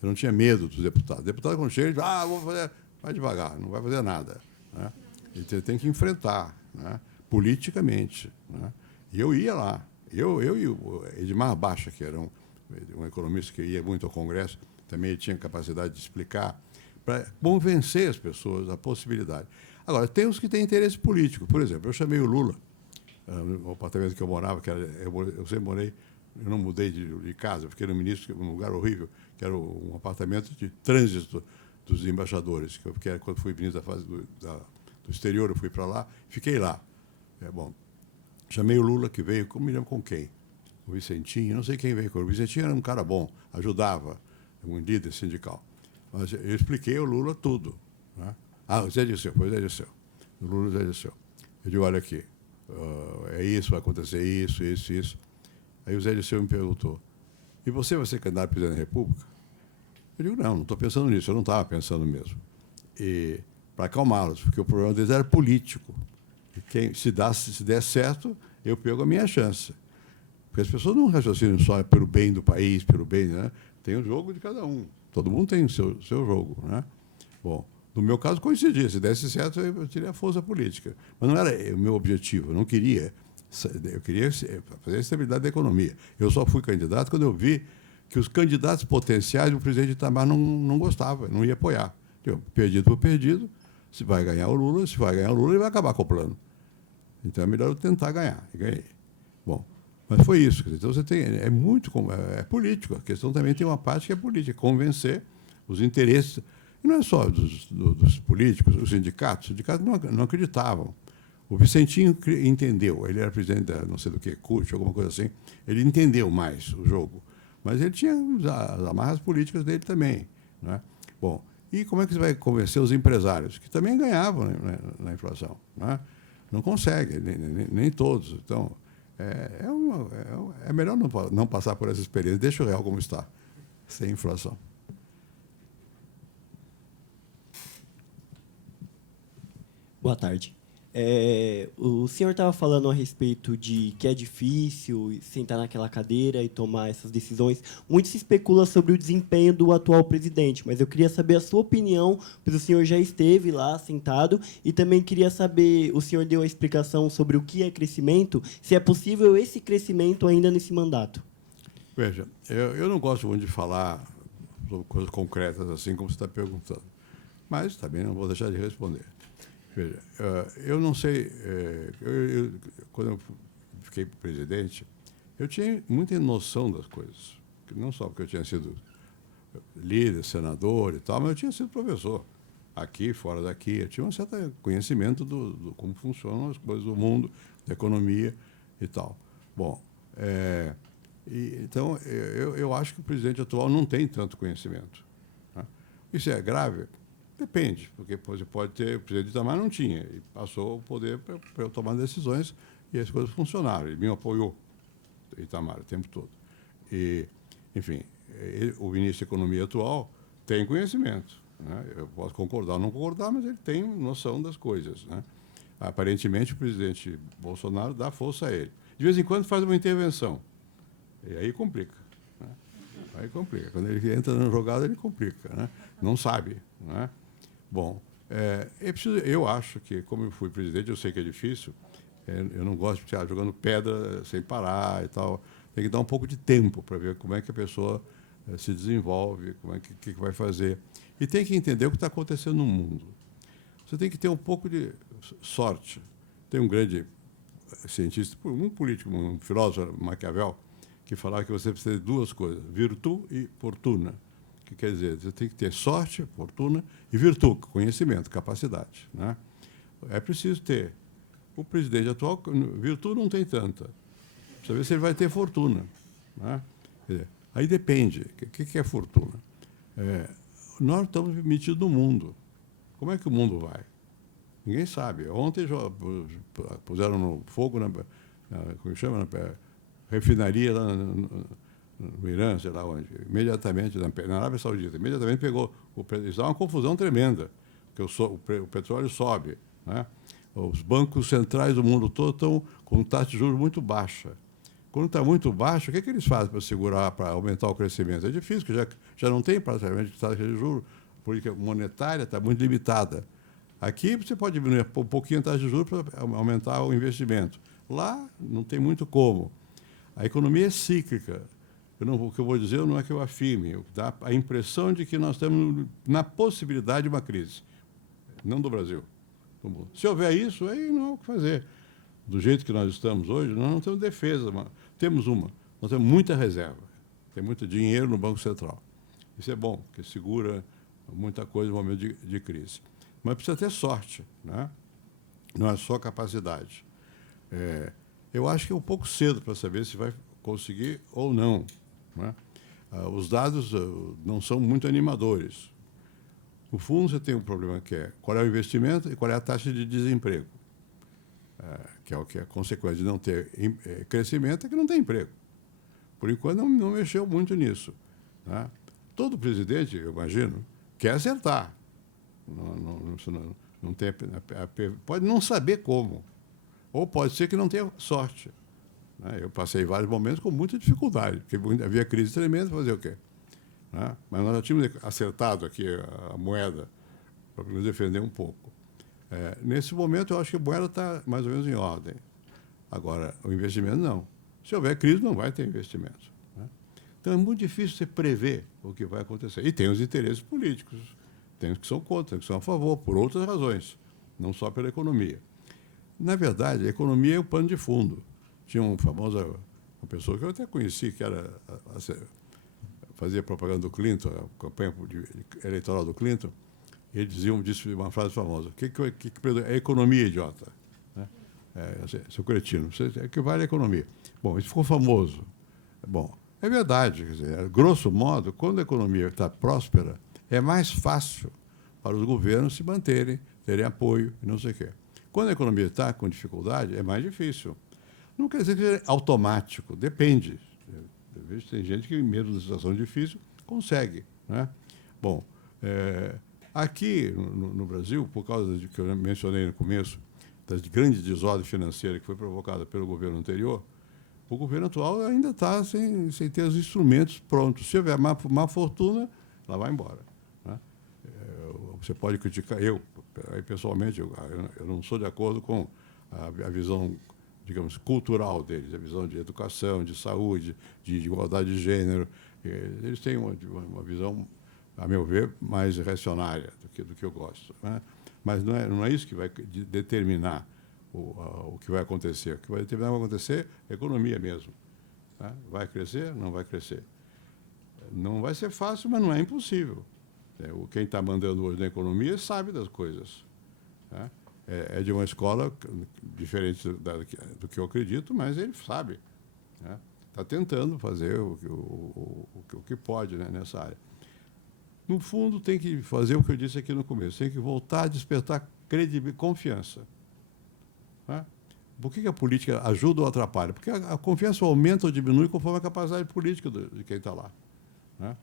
Eu não tinha medo dos deputados. Deputado, quando chega, ele diz, vou fazer, vai devagar, não vai fazer nada, né? Ele tem que enfrentar, né, politicamente, né? E eu ia lá. Eu e o Edmar Baixa, que era um economista que ia muito ao Congresso, também ele tinha capacidade de explicar, para convencer as pessoas da possibilidade. Agora, tem os que têm interesse político. Por exemplo, eu chamei o Lula, no apartamento que eu morava, eu sempre morei, eu não mudei de casa, eu fiquei no ministro, num lugar horrível, que era um apartamento de trânsito dos embaixadores, que era quando fui ministro da fase do exterior, eu fui para lá, fiquei lá. Bom, chamei o Lula, que veio, me lembro com quem? O Vicentinho, não sei quem veio. O Vicentinho era um cara bom, ajudava, um líder sindical. Mas eu expliquei ao Lula tudo. Né? O Zé Dirceu, foi o Zé Dirceu. O Lula e o Zé Dirceu. Eu digo, olha aqui, é isso, vai acontecer isso, isso, isso. Aí o Zé Dirceu me perguntou, e você vai ser candidato a presidente da República? Eu digo, não estou pensando nisso, eu não estava pensando mesmo. E para acalmá-los, porque o problema deles era político. E se der certo, eu pego a minha chance. Porque as pessoas não raciocinam só pelo bem do país, pelo bem, né? Tem o jogo de cada um. Todo mundo tem o seu jogo, né? Bom, no meu caso coincidia. Se desse certo, eu teria força política. Mas não era o meu objetivo. Eu não queria. Eu queria fazer a estabilidade da economia. Eu só fui candidato quando eu vi que os candidatos potenciais o presidente Itamar não gostava, não ia apoiar. Eu, perdido por perdido, se vai ganhar o Lula, ele vai acabar com o plano. Então é melhor eu tentar ganhar. E ganhei. Bom, mas foi isso. Então você tem, é político. A questão também tem uma parte que é política, convencer os interesses. E não é só dos políticos, os sindicatos não acreditavam. O Vicentinho entendeu, ele era presidente da não sei do que, CUT, alguma coisa assim, ele entendeu mais o jogo. Mas ele tinha as amarras políticas dele também. Né? Bom, e como é que você vai convencer os empresários, que também ganhavam na inflação? Né? Não consegue, nem todos. Então, é melhor não passar por essa experiência, deixa o real como está, sem inflação. Boa tarde. O senhor estava falando a respeito de que é difícil sentar naquela cadeira e tomar essas decisões. Muito se especula sobre o desempenho do atual presidente, mas eu queria saber a sua opinião, pois o senhor já esteve lá sentado, e também queria saber, o senhor deu a explicação sobre o que é crescimento, se é possível esse crescimento ainda nesse mandato. Veja, eu não gosto muito de falar sobre coisas concretas assim como você está perguntando, mas também não vou deixar de responder. Veja, eu não sei, quando eu fiquei presidente, eu tinha muita noção das coisas, não só porque eu tinha sido líder, senador e tal, mas eu tinha sido professor, aqui, fora daqui, eu tinha um certo conhecimento do como funcionam as coisas do mundo, da economia e tal. Bom, então, eu acho que o presidente atual não tem tanto conhecimento. Né? Isso é grave? Depende, porque você pode ter, o presidente Itamar não tinha, e passou o poder para eu tomar decisões e as coisas funcionaram. Ele me apoiou, Itamar, o tempo todo. E, enfim, o ministro da Economia atual tem conhecimento. Né? Eu posso concordar ou não concordar, mas ele tem noção das coisas. Né? Aparentemente, o presidente Bolsonaro dá força a ele. De vez em quando faz uma intervenção, e aí complica. Né? Aí complica. Quando ele entra na jogada, ele complica. Né? Não sabe. Né? Bom, eu acho que, como eu fui presidente, eu sei que é difícil, eu não gosto de ficar jogando pedra sem parar e tal. Tem que dar um pouco de tempo para ver como é que a pessoa se desenvolve, como é que vai fazer. E tem que entender o que está acontecendo no mundo. Você tem que ter um pouco de sorte. Tem um grande cientista, um político, um filósofo, Maquiavel, que falava que você precisa de duas coisas, virtude e fortuna. Que quer dizer, você tem que ter sorte, fortuna e virtude, conhecimento, capacidade. Né? É preciso ter. O presidente atual, virtude não tem tanta. Precisa ver se ele vai ter fortuna. Né? Aí depende. O que é fortuna? Nós estamos metidos no mundo. Como é que o mundo vai? Ninguém sabe. Ontem puseram no fogo, como chama? Na refinaria lá no Irã, sei lá onde, imediatamente, na Arábia Saudita, imediatamente pegou. Isso dá uma confusão tremenda, porque o petróleo sobe. Né? Os bancos centrais do mundo todo estão com taxa de juros muito baixa. Quando está muito baixo, o que eles fazem para segurar, para aumentar o crescimento? É difícil, porque já não tem praticamente taxa de juros, a política monetária está muito limitada. Aqui você pode diminuir um pouquinho a taxa de juros para aumentar o investimento. Lá não tem muito como. A economia é cíclica. o que eu vou dizer não é que eu afirme, dá a impressão de que nós estamos na possibilidade de uma crise, não do Brasil. Se houver isso, aí não há o que fazer. Do jeito que nós estamos hoje, nós não temos defesa, nós temos muita reserva, tem muito dinheiro no Banco Central. Isso é bom, porque segura muita coisa no momento de crise. Mas precisa ter sorte, né? Não é só capacidade. Eu acho que é um pouco cedo para saber se vai conseguir ou não, né? Os dados não são muito animadores. No fundo, você tem um problema que é qual é o investimento e qual é a taxa de desemprego, que é o que é consequência de não ter crescimento, é que não tem emprego. Por enquanto, não mexeu muito nisso, né? Todo presidente, eu imagino, quer acertar. Não tem, pode não saber como, ou pode ser que não tenha sorte, né? Eu passei vários momentos com muita dificuldade, porque havia crise tremenda, fazer o quê? Né? Mas nós já tínhamos acertado aqui a moeda para nos defender um pouco. Nesse momento, eu acho que a moeda está mais ou menos em ordem. Agora, o investimento, não. Se houver crise, não vai ter investimento, né? Então, é muito difícil você prever o que vai acontecer. E tem os interesses políticos. Tem os que são contra, tem os que são a favor, por outras razões, não só pela economia. Na verdade, a economia é o pano de fundo. Tinha uma pessoa que eu até conheci, que fazia propaganda do Clinton, a campanha eleitoral do Clinton, e ele disse uma frase famosa: é economia, idiota? Né? Seu cretino, você equivale à economia. Bom, isso ficou famoso. Bom, é verdade, quer dizer, grosso modo, quando a economia está próspera, é mais fácil para os governos se manterem, terem apoio e não sei o quê. Quando a economia está com dificuldade, é mais difícil. Não quer dizer que seja automático, depende. Eu vejo que tem gente que, mesmo na situação difícil, consegue, né? Bom, aqui no Brasil, por causa do que eu mencionei no começo, das grandes desordem financeira que foi provocada pelo governo anterior, o governo atual ainda está sem ter os instrumentos prontos. Se houver má fortuna, ela vai embora, né? Você pode criticar, pessoalmente, eu não sou de acordo com a visão, digamos, cultural deles, a visão de educação, de saúde, de igualdade de gênero. Eles têm uma visão, a meu ver, mais reacionária do que eu gosto, né? Mas não é isso que vai determinar o que vai acontecer. O que vai determinar o que vai acontecer é a economia mesmo, tá? Vai crescer? Não vai crescer. Não vai ser fácil, mas não é impossível. Quem está mandando hoje na economia sabe das coisas, tá? É de uma escola diferente do que eu acredito, mas ele sabe, né? Está tentando fazer o que pode, né, nessa área. No fundo, tem que fazer o que eu disse aqui no começo, tem que voltar a despertar confiança, né? Por que a política ajuda ou atrapalha? Porque a confiança aumenta ou diminui conforme a capacidade política de quem está lá, né?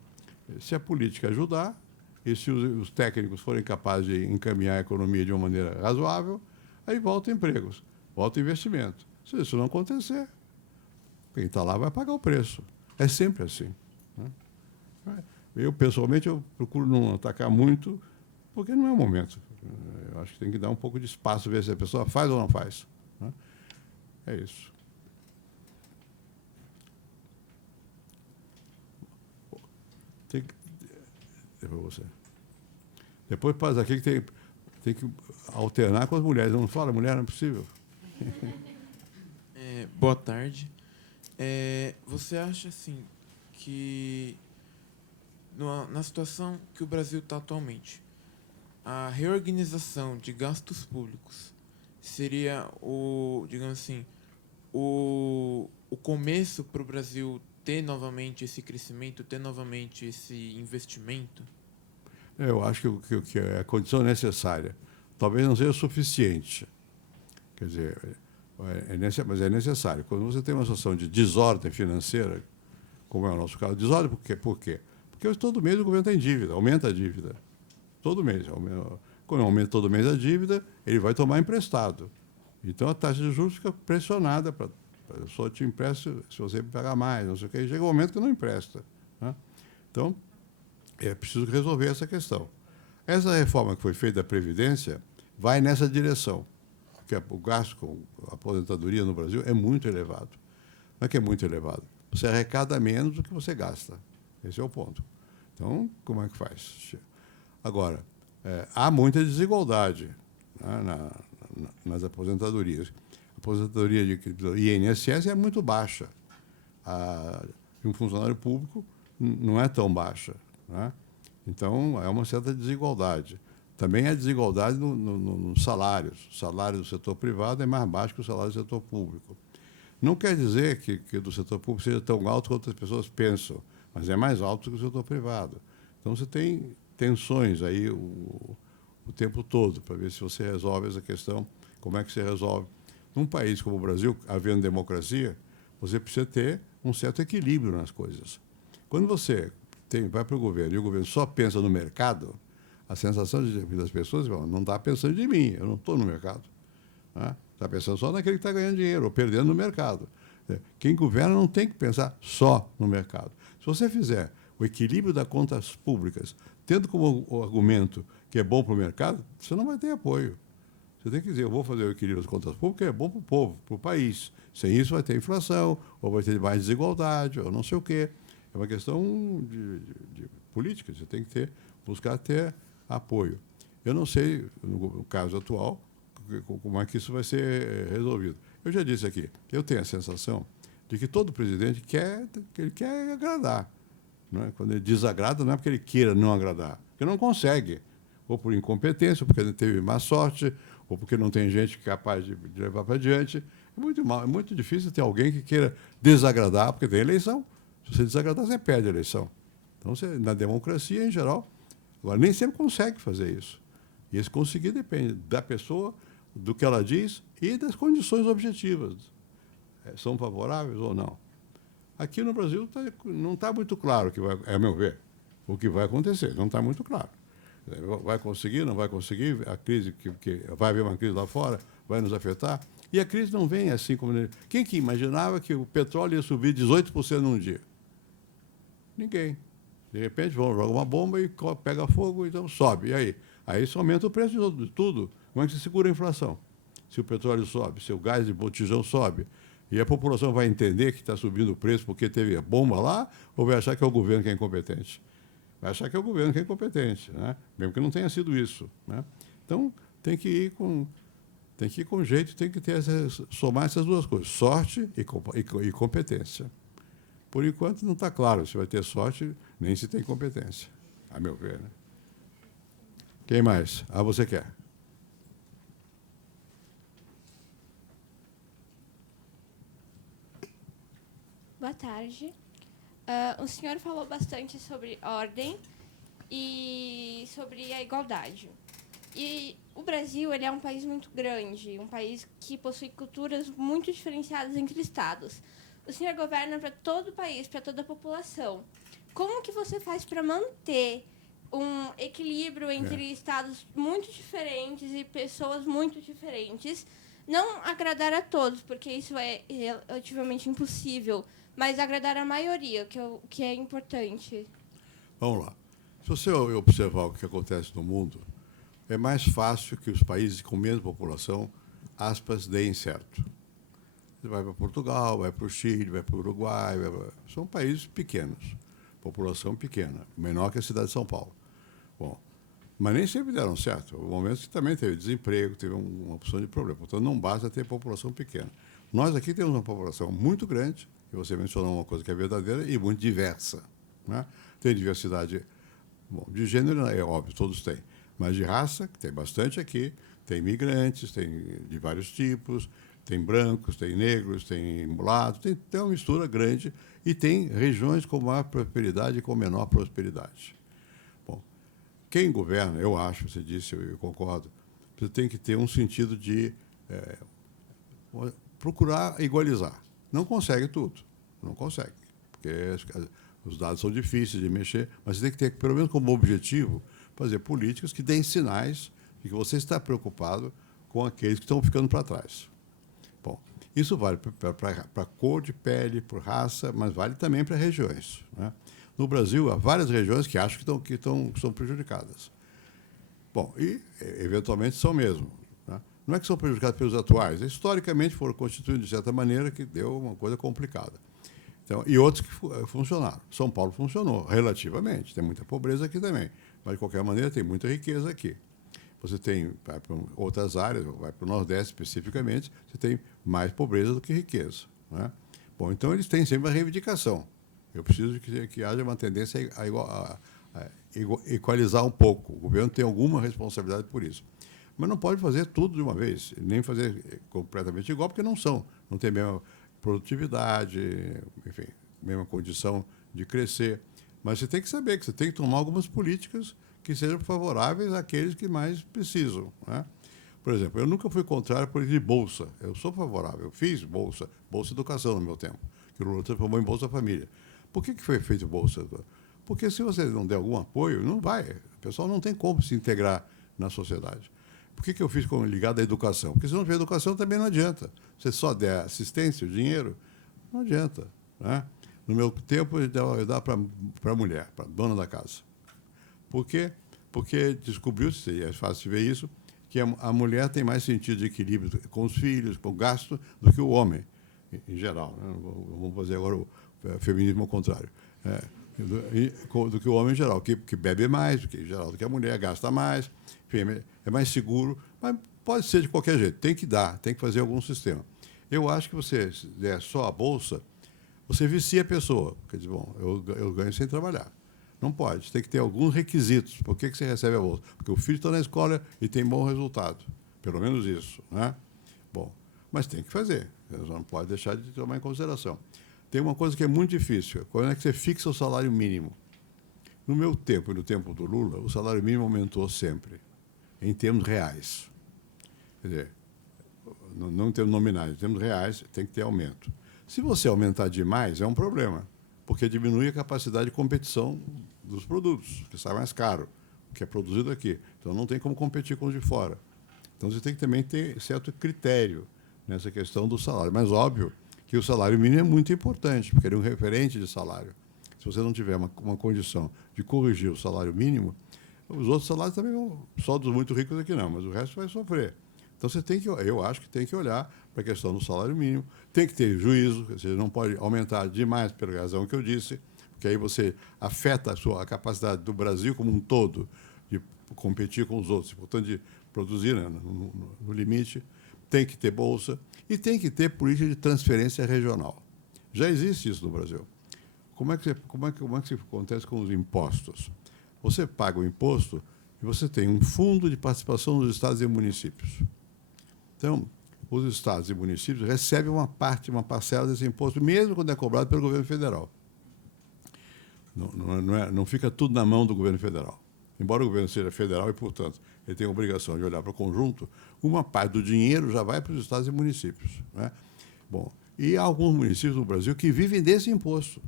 Se a política ajudar, e se os técnicos forem capazes de encaminhar a economia de uma maneira razoável, aí volta empregos, volta investimento. Se isso não acontecer, quem está lá vai pagar o preço. É sempre assim, né? Eu, pessoalmente, eu procuro não atacar muito, porque não é o momento. Eu acho que tem que dar um pouco de espaço, ver se a pessoa faz ou não faz, né? É isso. Depois passa aqui que tem que alternar com as mulheres. Não fala, mulher não é possível. Boa tarde. Você acha assim que na situação que o Brasil está atualmente, a reorganização de gastos públicos seria digamos assim, o começo para o Brasil ter novamente esse crescimento, ter novamente esse investimento? Eu acho que é a condição necessária. Talvez não seja suficiente. Quer dizer, mas é necessário. Quando você tem uma situação de desordem financeira, como é o nosso caso, desordem por quê? Porque todo mês o governo tem dívida, aumenta a dívida. Todo mês. Quando aumenta todo mês a dívida, ele vai tomar emprestado. Então, a taxa de juros fica pressionada para eu só te empresto se você pagar mais, não sei o quê. E chega um momento que não empresta, né? Então, é preciso resolver essa questão. Essa reforma que foi feita da Previdência vai nessa direção, porque o gasto com a aposentadoria no Brasil é muito elevado. Não é que é muito elevado. você arrecada menos do que você gasta. Esse é o ponto. Então, como é que faz? Agora, há muita desigualdade, né, nas aposentadorias. A aposentadoria do INSS é muito baixa. A de um funcionário público não é tão baixa, né? Então, é uma certa desigualdade. Também há desigualdade nos salários. O salário do setor privado é mais baixo que o salário do setor público. Não quer dizer que do setor público seja tão alto quanto as pessoas pensam, mas é mais alto que o setor privado. Então, você tem tensões aí o tempo todo para ver se você resolve essa questão, como é que você resolve. Num país como o Brasil, havendo democracia, você precisa ter um certo equilíbrio nas coisas. Quando você vai para o governo e o governo só pensa no mercado, a sensação das pessoas é: não está pensando em mim, eu não estou no mercado. Está pensando só naquele que está ganhando dinheiro ou perdendo no mercado. Quem governa não tem que pensar só no mercado. Se você fizer o equilíbrio das contas públicas, tendo como argumento que é bom para o mercado, você não vai ter apoio. Você tem que dizer: eu vou fazer o equilíbrio das contas públicas, é bom para o povo, para o país. Sem isso vai ter inflação, ou vai ter mais desigualdade, ou não sei o quê. É uma questão de política, você tem que buscar ter apoio. Eu não sei, no caso atual, como é que isso vai ser resolvido. Eu já disse aqui, eu tenho a sensação de que todo presidente ele quer agradar. Não é? Quando ele desagrada, não é porque ele queira não agradar, porque não consegue, ou por incompetência, ou porque ele teve má sorte, ou porque não tem gente capaz de levar para adiante. É muito difícil ter alguém que queira desagradar, porque tem eleição. Se você desagradar, você perde a eleição. Então, na democracia, em geral, agora, nem sempre consegue fazer isso. E esse conseguir depende da pessoa, do que ela diz e das condições objetivas. São favoráveis ou não? Aqui no Brasil não está muito claro, a meu ver, o que vai acontecer. Não está muito claro. Vai conseguir, não vai conseguir? A crise, que vai haver uma crise lá fora, vai nos afetar? E a crise não vem assim como... Quem que imaginava que o petróleo ia subir 18% num dia? Ninguém. De repente, vão jogar uma bomba e pega fogo, então sobe. E aí? Aí isso aumenta o preço de tudo. Como é que se segura a inflação? Se o petróleo sobe, se o gás de botijão sobe, e a população vai entender que está subindo o preço porque teve a bomba lá, ou vai achar que é o governo que é incompetente? Vai achar que é o governo que é incompetente, né? Mesmo que não tenha sido isso, né? Então, tem que ir com jeito, tem que somar essas duas coisas, sorte e competência. Por enquanto, não está claro se vai ter sorte, nem se tem competência, a meu ver, né? Quem mais? Você quer? Boa tarde. O senhor falou bastante sobre ordem e sobre a igualdade. E o Brasil, ele é um país muito grande, um país que possui culturas muito diferenciadas entre estados. O senhor governa para todo o país, para toda a população. Como que você faz para manter um equilíbrio entre estados muito diferentes e pessoas muito diferentes? Não agradar a todos, porque isso é relativamente impossível, mas agradar a maioria, que é importante. Vamos lá. Se você observar o que acontece no mundo, é mais fácil que os países com menos população, aspas, deem certo. Você vai para Portugal, vai para o Chile, vai para o Uruguai, são países pequenos, população pequena, menor que a cidade de São Paulo. Bom, mas nem sempre deram certo. Houve momentos que também teve desemprego, teve uma opção de problema. Portanto, não basta ter população pequena. Nós aqui temos uma população muito grande, e você mencionou uma coisa que é verdadeira, e muito diversa, né? Tem diversidade, bom, de gênero, é óbvio, todos têm, mas de raça, que tem bastante aqui, tem imigrantes, tem de vários tipos, tem brancos, tem negros, tem mulatos, tem uma mistura grande, e tem regiões com maior prosperidade e com menor prosperidade. Bom, quem governa, eu acho, você disse, eu concordo, você tem que ter um sentido de procurar igualizar. Não consegue tudo, não consegue, porque os dados são difíceis de mexer, mas você tem que ter, pelo menos como objetivo, fazer políticas que deem sinais de que você está preocupado com aqueles que estão ficando para trás. Bom, isso vale para cor de pele, por raça, mas vale também para regiões, né? No Brasil, há várias regiões que acham que são prejudicadas. Bom, e eventualmente são mesmo, né? Não é que são prejudicados pelos atuais, historicamente foram constituídos de certa maneira que deu uma coisa complicada. Então, e outros que funcionaram. São Paulo funcionou relativamente. Tem muita pobreza aqui também. Mas, de qualquer maneira, tem muita riqueza aqui. Você vai para outras áreas, vai para o Nordeste especificamente, você tem mais pobreza do que riqueza. Né? Bom, então eles têm sempre uma reivindicação. Eu preciso que haja uma tendência a equalizar um pouco. O governo tem alguma responsabilidade por isso. Mas não pode fazer tudo de uma vez, nem fazer completamente igual, porque não são. Não tem a mesma produtividade, enfim, mesma condição de crescer. Mas você tem que saber que você tem que tomar algumas políticas que sejam favoráveis àqueles que mais precisam. Né? Por exemplo, eu nunca fui contrário à política de bolsa. Eu sou favorável. Eu fiz bolsa educação no meu tempo, que o Lula transformou em Bolsa Família. Por que foi feito bolsa? Porque se você não der algum apoio, não vai. O pessoal não tem como se integrar na sociedade. Por que eu fiz ligado à educação? Porque se não tiver educação, também não adianta. Você só der assistência, o dinheiro, não adianta. Né? No meu tempo, eu dava para a mulher, para a dona da casa. Por quê? Porque descobriu-se, e é fácil de ver isso, que a mulher tem mais sentido de equilíbrio com os filhos, com o gasto, do que o homem, em geral. Né? Vamos fazer agora o feminismo ao contrário. Do que o homem em geral, que bebe mais, do que, em geral, do que a mulher, gasta mais, enfim, é mais seguro, mas pode ser de qualquer jeito. Tem que dar, tem que fazer algum sistema. Eu acho que você, se der só a bolsa, você vicia a pessoa. Quer dizer, bom, eu ganho sem trabalhar. Não pode. Tem que ter alguns requisitos. Por que você recebe a bolsa? Porque o filho está na escola e tem bom resultado. Pelo menos isso. Né? Bom, mas tem que fazer. Você não pode deixar de tomar em consideração. Tem uma coisa que é muito difícil. Quando é que você fixa o salário mínimo? No meu tempo e no tempo do Lula, o salário mínimo aumentou sempre, em termos reais. Quer dizer, não em termos nominais, em termos reais, tem que ter aumento. Se você aumentar demais, é um problema, porque diminui a capacidade de competição dos produtos, que sai mais caro, que é produzido aqui. Então, não tem como competir com os de fora. Então, você tem que também ter certo critério nessa questão do salário. Mas, óbvio, que o salário mínimo é muito importante, porque ele é um referente de salário. Se você não tiver uma condição de corrigir o salário mínimo, os outros salários também vão, só dos muito ricos aqui não, mas o resto vai sofrer. Então, eu acho que tem que olhar para a questão do salário mínimo, tem que ter juízo, ou seja, não pode aumentar demais pela razão que eu disse, porque aí você afeta a capacidade do Brasil como um todo de competir com os outros, portanto, de produzir, né, no limite. Tem que ter bolsa e tem que ter política de transferência regional. Já existe isso no Brasil. Como é que acontece com os impostos? Você paga o imposto e você tem um fundo de participação dos estados e municípios. Então, os estados e municípios recebem uma parcela desse imposto, mesmo quando é cobrado pelo governo federal. Não fica tudo na mão do governo federal. Embora o governo seja federal e, portanto, ele tem a obrigação de olhar para o conjunto, uma parte do dinheiro já vai para os estados e municípios. Né? Bom, e há alguns municípios no Brasil que vivem desse imposto,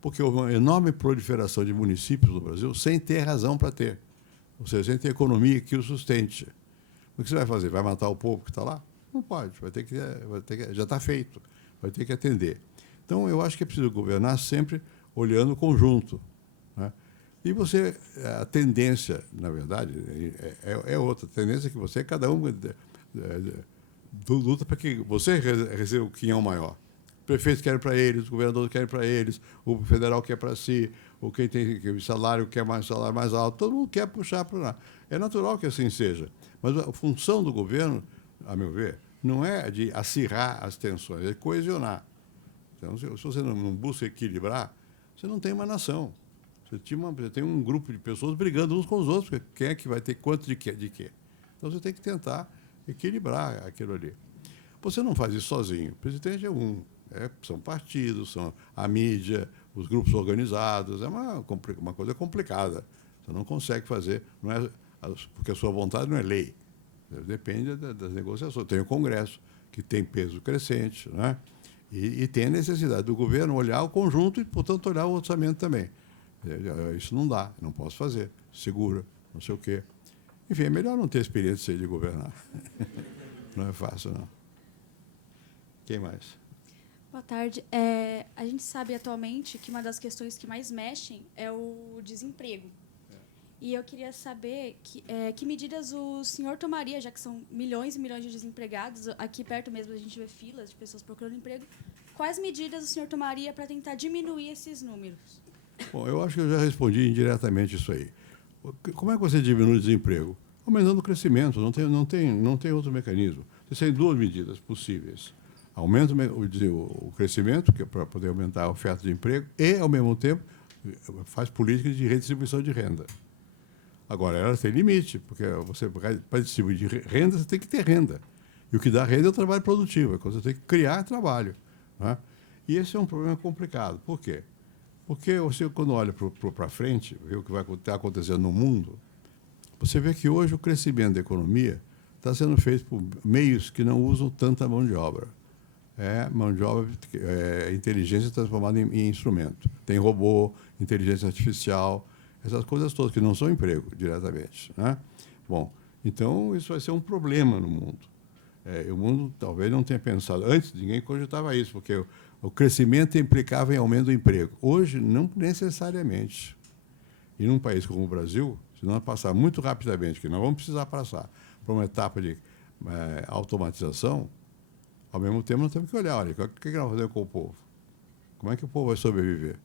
porque houve uma enorme proliferação de municípios no Brasil sem ter razão para ter, ou seja, sem ter economia que o sustente. O que você vai fazer? Vai matar o povo que está lá? Não pode, vai ter que já está feito, vai ter que atender. Então, eu acho que é preciso governar sempre olhando o conjunto. Né? E a tendência, na verdade, é outra. A tendência é que cada um luta para que você receba o quinhão maior. Prefeitos querem para eles, os governadores querem para eles, o federal quer para si, o quem tem salário quer salário mais alto, todo mundo quer puxar para lá. É natural que assim seja. Mas a função do governo, a meu ver, não é de acirrar as tensões, é de coesionar. Então, se você não busca equilibrar, você não tem uma nação. Você tem um grupo de pessoas brigando uns com os outros, porque quem é que vai ter quanto de quê? Então, você tem que tentar equilibrar aquilo ali. Você não faz isso sozinho. O presidente é um. São partidos, são a mídia, os grupos organizados. É uma coisa complicada. Você não consegue fazer, porque a sua vontade não é lei. Depende das negociações. Tem o Congresso, que tem peso crescente, né? E tem a necessidade do governo olhar o conjunto e, portanto, olhar o orçamento também. Isso não dá, não posso fazer. Segura, não sei o quê. Enfim, é melhor não ter experiência de governar. Não é fácil, não. Quem mais? Boa tarde. A gente sabe atualmente que uma das questões que mais mexem é o desemprego. E eu queria saber que medidas o senhor tomaria, já que são milhões e milhões de desempregados. Aqui perto mesmo a gente vê filas de pessoas procurando emprego. quais medidas o senhor tomaria para tentar diminuir esses números? Bom, eu acho que eu já respondi indiretamente isso aí. Como é que você diminui o desemprego? Aumentando o crescimento, não tem outro mecanismo. Tem duas medidas possíveis. Aumenta o crescimento, que é para poder aumentar a oferta de emprego, e, ao mesmo tempo, faz políticas de redistribuição de renda. Agora, ela tem limite, porque você, para distribuir renda, você tem que ter renda. E o que dá renda é o trabalho produtivo, é quando você tem que criar trabalho. Né? E esse é um problema complicado. Por quê? Porque você, quando olha para frente, vê o que vai estar acontecendo no mundo, você vê que hoje o crescimento da economia está sendo feito por meios que não usam tanta mão de obra. É mão de obra, inteligência transformada em instrumento. Tem robô, inteligência artificial, essas coisas todas que não são emprego diretamente. Né? Bom, então isso vai ser um problema no mundo. O mundo talvez não tenha pensado. Antes, ninguém cogitava isso, porque o crescimento implicava em aumento do emprego. Hoje, não necessariamente. E num país como o Brasil, se nós passar muito rapidamente, que nós vamos precisar passar para uma etapa de automatização, ao mesmo tempo nós temos que olhar, olha, o que nós vamos fazer com o povo? Como é que o povo vai sobreviver?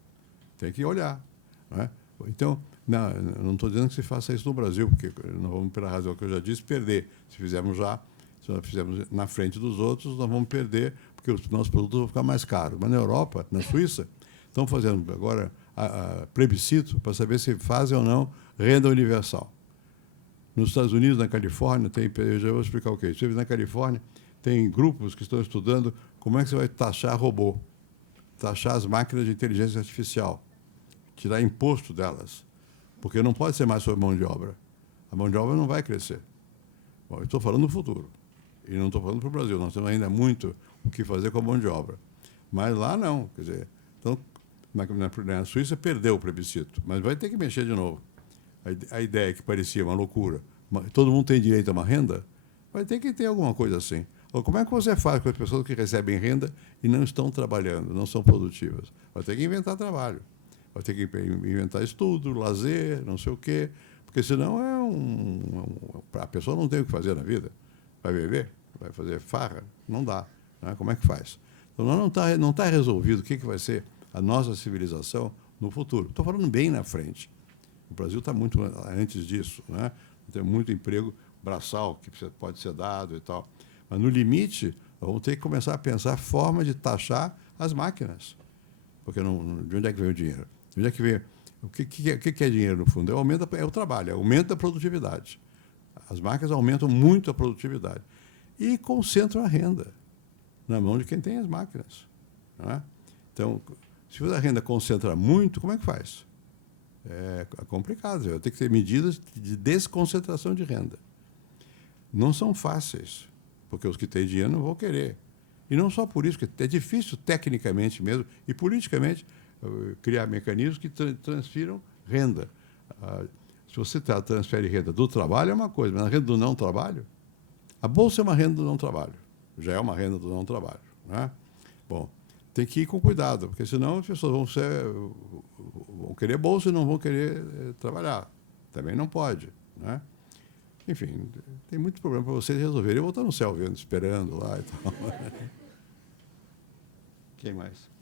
Tem que olhar. Não é? Então, não estou dizendo que se faça isso no Brasil, porque nós vamos, pela razão que eu já disse, perder. Se nós fizermos na frente dos outros, nós vamos perder, porque os nossos produtos vão ficar mais caros. Mas na Europa, na Suíça, estão fazendo agora plebiscito para saber se fazem ou não renda universal. Nos Estados Unidos, na Califórnia, eu já vou explicar o que é isso. Na Califórnia, tem grupos que estão estudando como é que você vai taxar robô, taxar as máquinas de inteligência artificial, tirar imposto delas, porque não pode ser mais sobre mão de obra. A mão de obra não vai crescer. Bom, eu estou falando do futuro, e não estou falando para o Brasil. Nós temos ainda muito o que fazer com a mão de obra. Mas lá não. Quer dizer, então, na Suíça perdeu o plebiscito, mas vai ter que mexer de novo. A ideia que parecia uma loucura, todo mundo tem direito a uma renda, vai ter que ter alguma coisa assim. Como é que você faz com as pessoas que recebem renda e não estão trabalhando, não são produtivas? Vai ter que inventar trabalho, vai ter que inventar estudo, lazer, não sei o quê, porque senão a pessoa não tem o que fazer na vida. Vai beber? Vai fazer farra? Não dá. Né? Como é que faz? Então, não tá resolvido o que vai ser a nossa civilização no futuro. Estou falando bem na frente. O Brasil está muito antes disso. Né? Tem muito emprego braçal que pode ser dado e tal. Mas, no limite, vamos ter que começar a pensar forma de taxar as máquinas. Porque de onde é que vem o dinheiro? De onde é que vem? O que é dinheiro, no fundo? É o trabalho, aumenta a produtividade. As máquinas aumentam muito a produtividade. E concentram a renda na mão de quem tem as máquinas. Não é? Então, se a renda concentra muito, como é que faz? É complicado. Tem que ter medidas de desconcentração de renda. Não são fáceis, porque os que têm dinheiro não vão querer. E não só por isso, porque é difícil tecnicamente mesmo e politicamente criar mecanismos que transfiram renda. Se você transfere renda do trabalho é uma coisa, mas a renda do não trabalho, a bolsa é uma renda do não trabalho, já é uma renda do não trabalho. Né? Bom, tem que ir com cuidado, porque senão as pessoas vão querer bolsa e não vão querer trabalhar. Também não pode. Né? Enfim, tem muito problema para vocês resolverem. Eu vou estar no céu vendo, esperando lá e tal. Quem mais?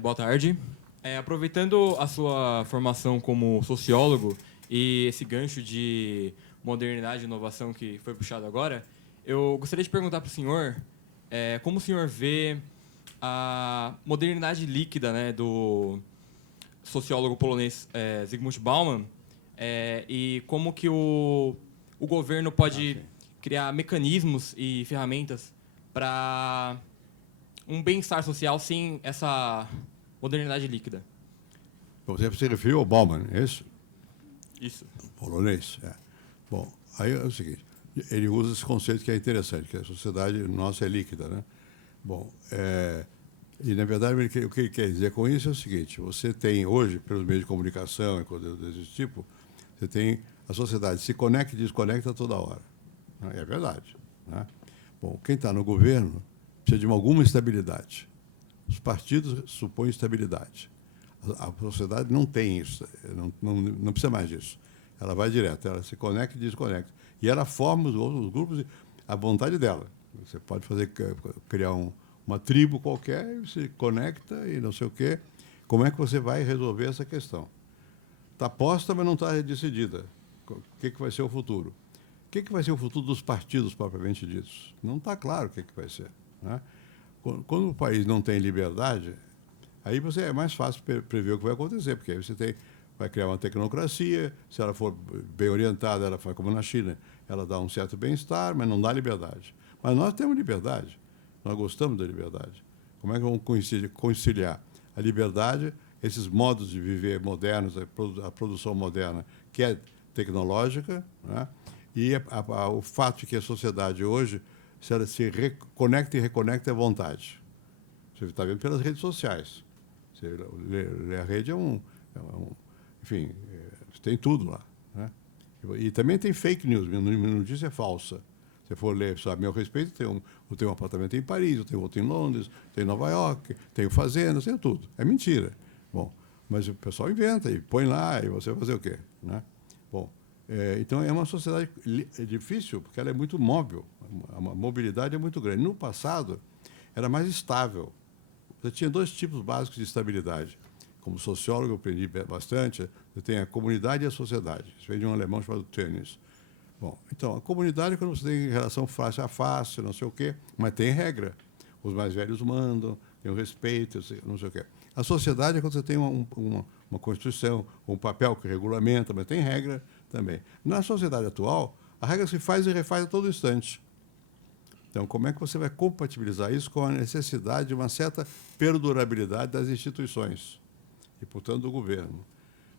Boa tarde. Aproveitando a sua formação como sociólogo e esse gancho de modernidade e inovação que foi puxado agora, eu gostaria de perguntar para o senhor como o senhor vê a modernidade líquida, né, do sociólogo polonês Zygmunt Bauman, e como que o governo pode criar mecanismos e ferramentas para um bem-estar social sem essa modernidade líquida. Você se referiu ao Bauman, é isso? Isso. Polonês, Bom, aí é o seguinte, ele usa esse conceito que é interessante, que a sociedade nossa é líquida, né? Bom, e, na verdade, o que ele quer dizer com isso é o seguinte, você tem hoje, pelos meios de comunicação e coisas desse tipo, você tem a sociedade se conecta e desconecta toda hora. É verdade. Né? Bom, quem está no governo precisa de alguma estabilidade. Os partidos supõem estabilidade. A sociedade não tem isso, não precisa mais disso. Ela vai direto, ela se conecta e desconecta. E ela forma os outros grupos à vontade dela. Você pode criar uma tribo qualquer, e se conecta e não sei o quê. Como é que você vai resolver essa questão? Está posta, mas não está decidida. O que vai ser o futuro? O que vai ser o futuro dos partidos propriamente ditos? Não está claro o que vai ser, né? Quando o país não tem liberdade, aí é mais fácil prever o que vai acontecer, porque aí você vai criar uma tecnocracia, se ela for bem orientada, ela faz como na China, ela dá um certo bem-estar, mas não dá liberdade. Mas nós temos liberdade, nós gostamos da liberdade. Como é que vamos conciliar a liberdade, esses modos de viver modernos, a produção moderna, que é tecnológica, né? E o fato de que a sociedade hoje se reconecta e reconecta à vontade. Você está vendo pelas redes sociais. Você lê a rede enfim, tem tudo lá, né? E também tem fake news, minha notícia é falsa. Se for ler, sabe, a meu respeito, eu tenho um apartamento em Paris, eu tenho outro em Londres, tenho em Nova York, tenho fazendas, tenho tudo. É mentira. Bom, mas o pessoal inventa e põe lá, e você vai fazer o quê, né? Bom, então é uma sociedade difícil, porque ela é muito móvel, a mobilidade é muito grande. No passado, era mais estável. Você tinha dois tipos básicos de estabilidade. Como sociólogo, eu aprendi bastante. Você tem a comunidade e a sociedade. Isso vem de um alemão chamado Tönnies. Bom, então, a comunidade é quando você tem relação face a face, não sei o quê, mas tem regra. Os mais velhos mandam, tem o respeito, não sei o quê. A sociedade é quando você tem uma Constituição, um papel que regulamenta, mas tem regra também. Na sociedade atual, a regra se faz e refaz a todo instante. Então, como é que você vai compatibilizar isso com a necessidade de uma certa perdurabilidade das instituições e, portanto, do governo,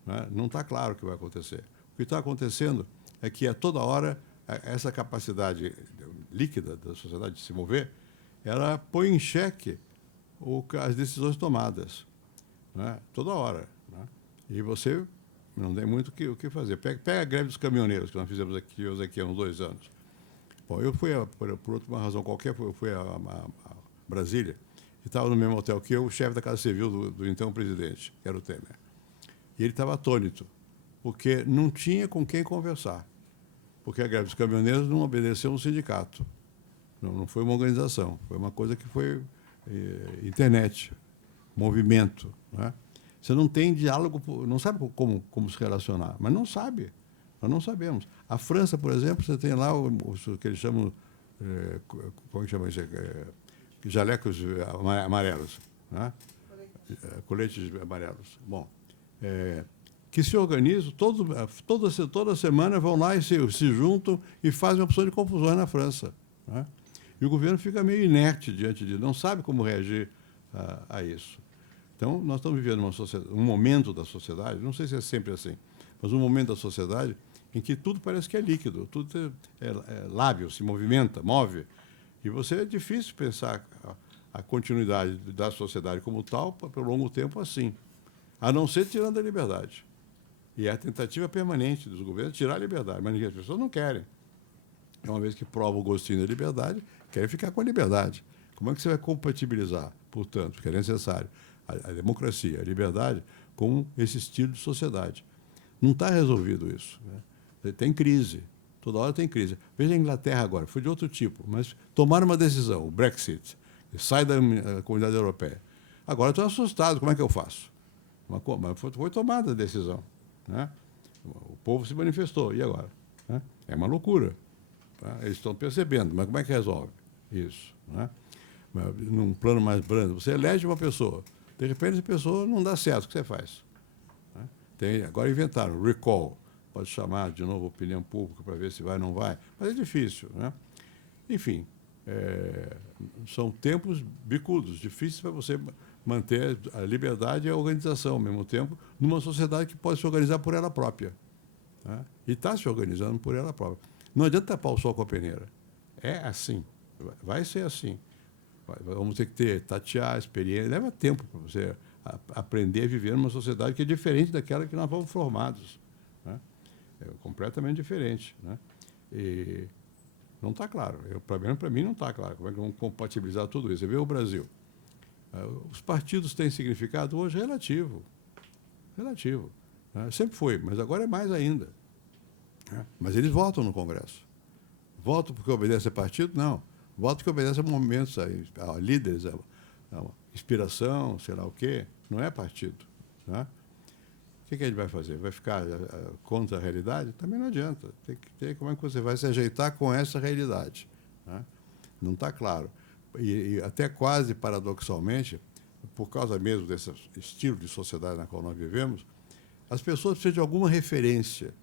né? Não está claro o que vai acontecer. O que está acontecendo é que, a toda hora, essa capacidade líquida da sociedade de se mover, ela põe em xeque as decisões tomadas, né? Toda hora, né? E você não tem muito o que fazer. Pega a greve dos caminhoneiros, que nós fizemos aqui há uns 2 anos. Bom, eu fui, por uma razão qualquer, eu fui a Brasília, e estava no mesmo hotel que eu, o chefe da Casa Civil do então presidente, que era o Temer. E ele estava atônito, porque não tinha com quem conversar. Porque a greve dos caminhoneiros não obedeceu um sindicato. Não foi uma organização, foi uma coisa que foi internet, movimento, né? Você não tem diálogo, não sabe como se relacionar, mas não sabe. Nós não sabemos. A França, por exemplo, você tem lá o que eles chamam, como é que chama isso? Jalecos amarelos, né? Coletes amarelos. Bom, que se organizam, toda semana vão lá e se juntam e fazem uma opção de confusões na França, né? E o governo fica meio inerte diante disso, não sabe como reagir a isso. Então, nós estamos vivendo um momento da sociedade, não sei se é sempre assim, mas um momento da sociedade em que tudo parece que é líquido, tudo é lábil, se movimenta, move. E é difícil pensar a continuidade da sociedade como tal por longo tempo assim, a não ser tirando a liberdade. E é a tentativa permanente dos governos de tirar a liberdade, mas as pessoas não querem. Uma vez que prova o gostinho da liberdade, querem ficar com a liberdade. Como é que você vai compatibilizar, portanto, porque é necessário, a democracia, a liberdade, com esse estilo de sociedade? Não está resolvido isso, né? Tem crise, toda hora tem crise. Veja a Inglaterra agora, foi de outro tipo, mas tomaram uma decisão, o Brexit, sai da comunidade europeia. Agora estou assustado, como é que eu faço? Mas foi tomada a decisão, né? O povo se manifestou, e agora, né? É uma loucura, tá? Eles estão percebendo, mas como é que resolve isso, né? Num plano mais brando, você elege uma pessoa, de repente essa pessoa não dá certo, o que você faz? Agora inventaram recall, pode chamar de novo a opinião pública para ver se vai ou não vai, mas é difícil, né? Enfim, são tempos bicudos, difíceis para você manter a liberdade e a organização ao mesmo tempo, numa sociedade que pode se organizar por ela própria, né? E está se organizando por ela própria. Não adianta tapar o sol com a peneira. É assim, vai ser assim. Vamos ter que tatear, experiência, leva tempo para você aprender a viver numa sociedade que é diferente daquela que nós fomos formados, né? É completamente diferente, né? E não está claro. Para mim não está claro como é que vamos compatibilizar tudo isso. Você vê o Brasil. Os partidos têm significado hoje relativo. Relativo, né? Sempre foi, mas agora é mais ainda, né? Mas eles votam no Congresso. Voto porque obedece a partido? Não. Voto porque obedece a movimentos, a líderes, a inspiração, sei lá o quê. Não é partido. Né? O que a gente vai fazer? Vai ficar contra a realidade? Também não adianta. Tem que ter como é que você vai se ajeitar com essa realidade. Né? Não está claro. E até quase paradoxalmente, por causa mesmo desse estilo de sociedade na qual nós vivemos, as pessoas precisam de alguma referência.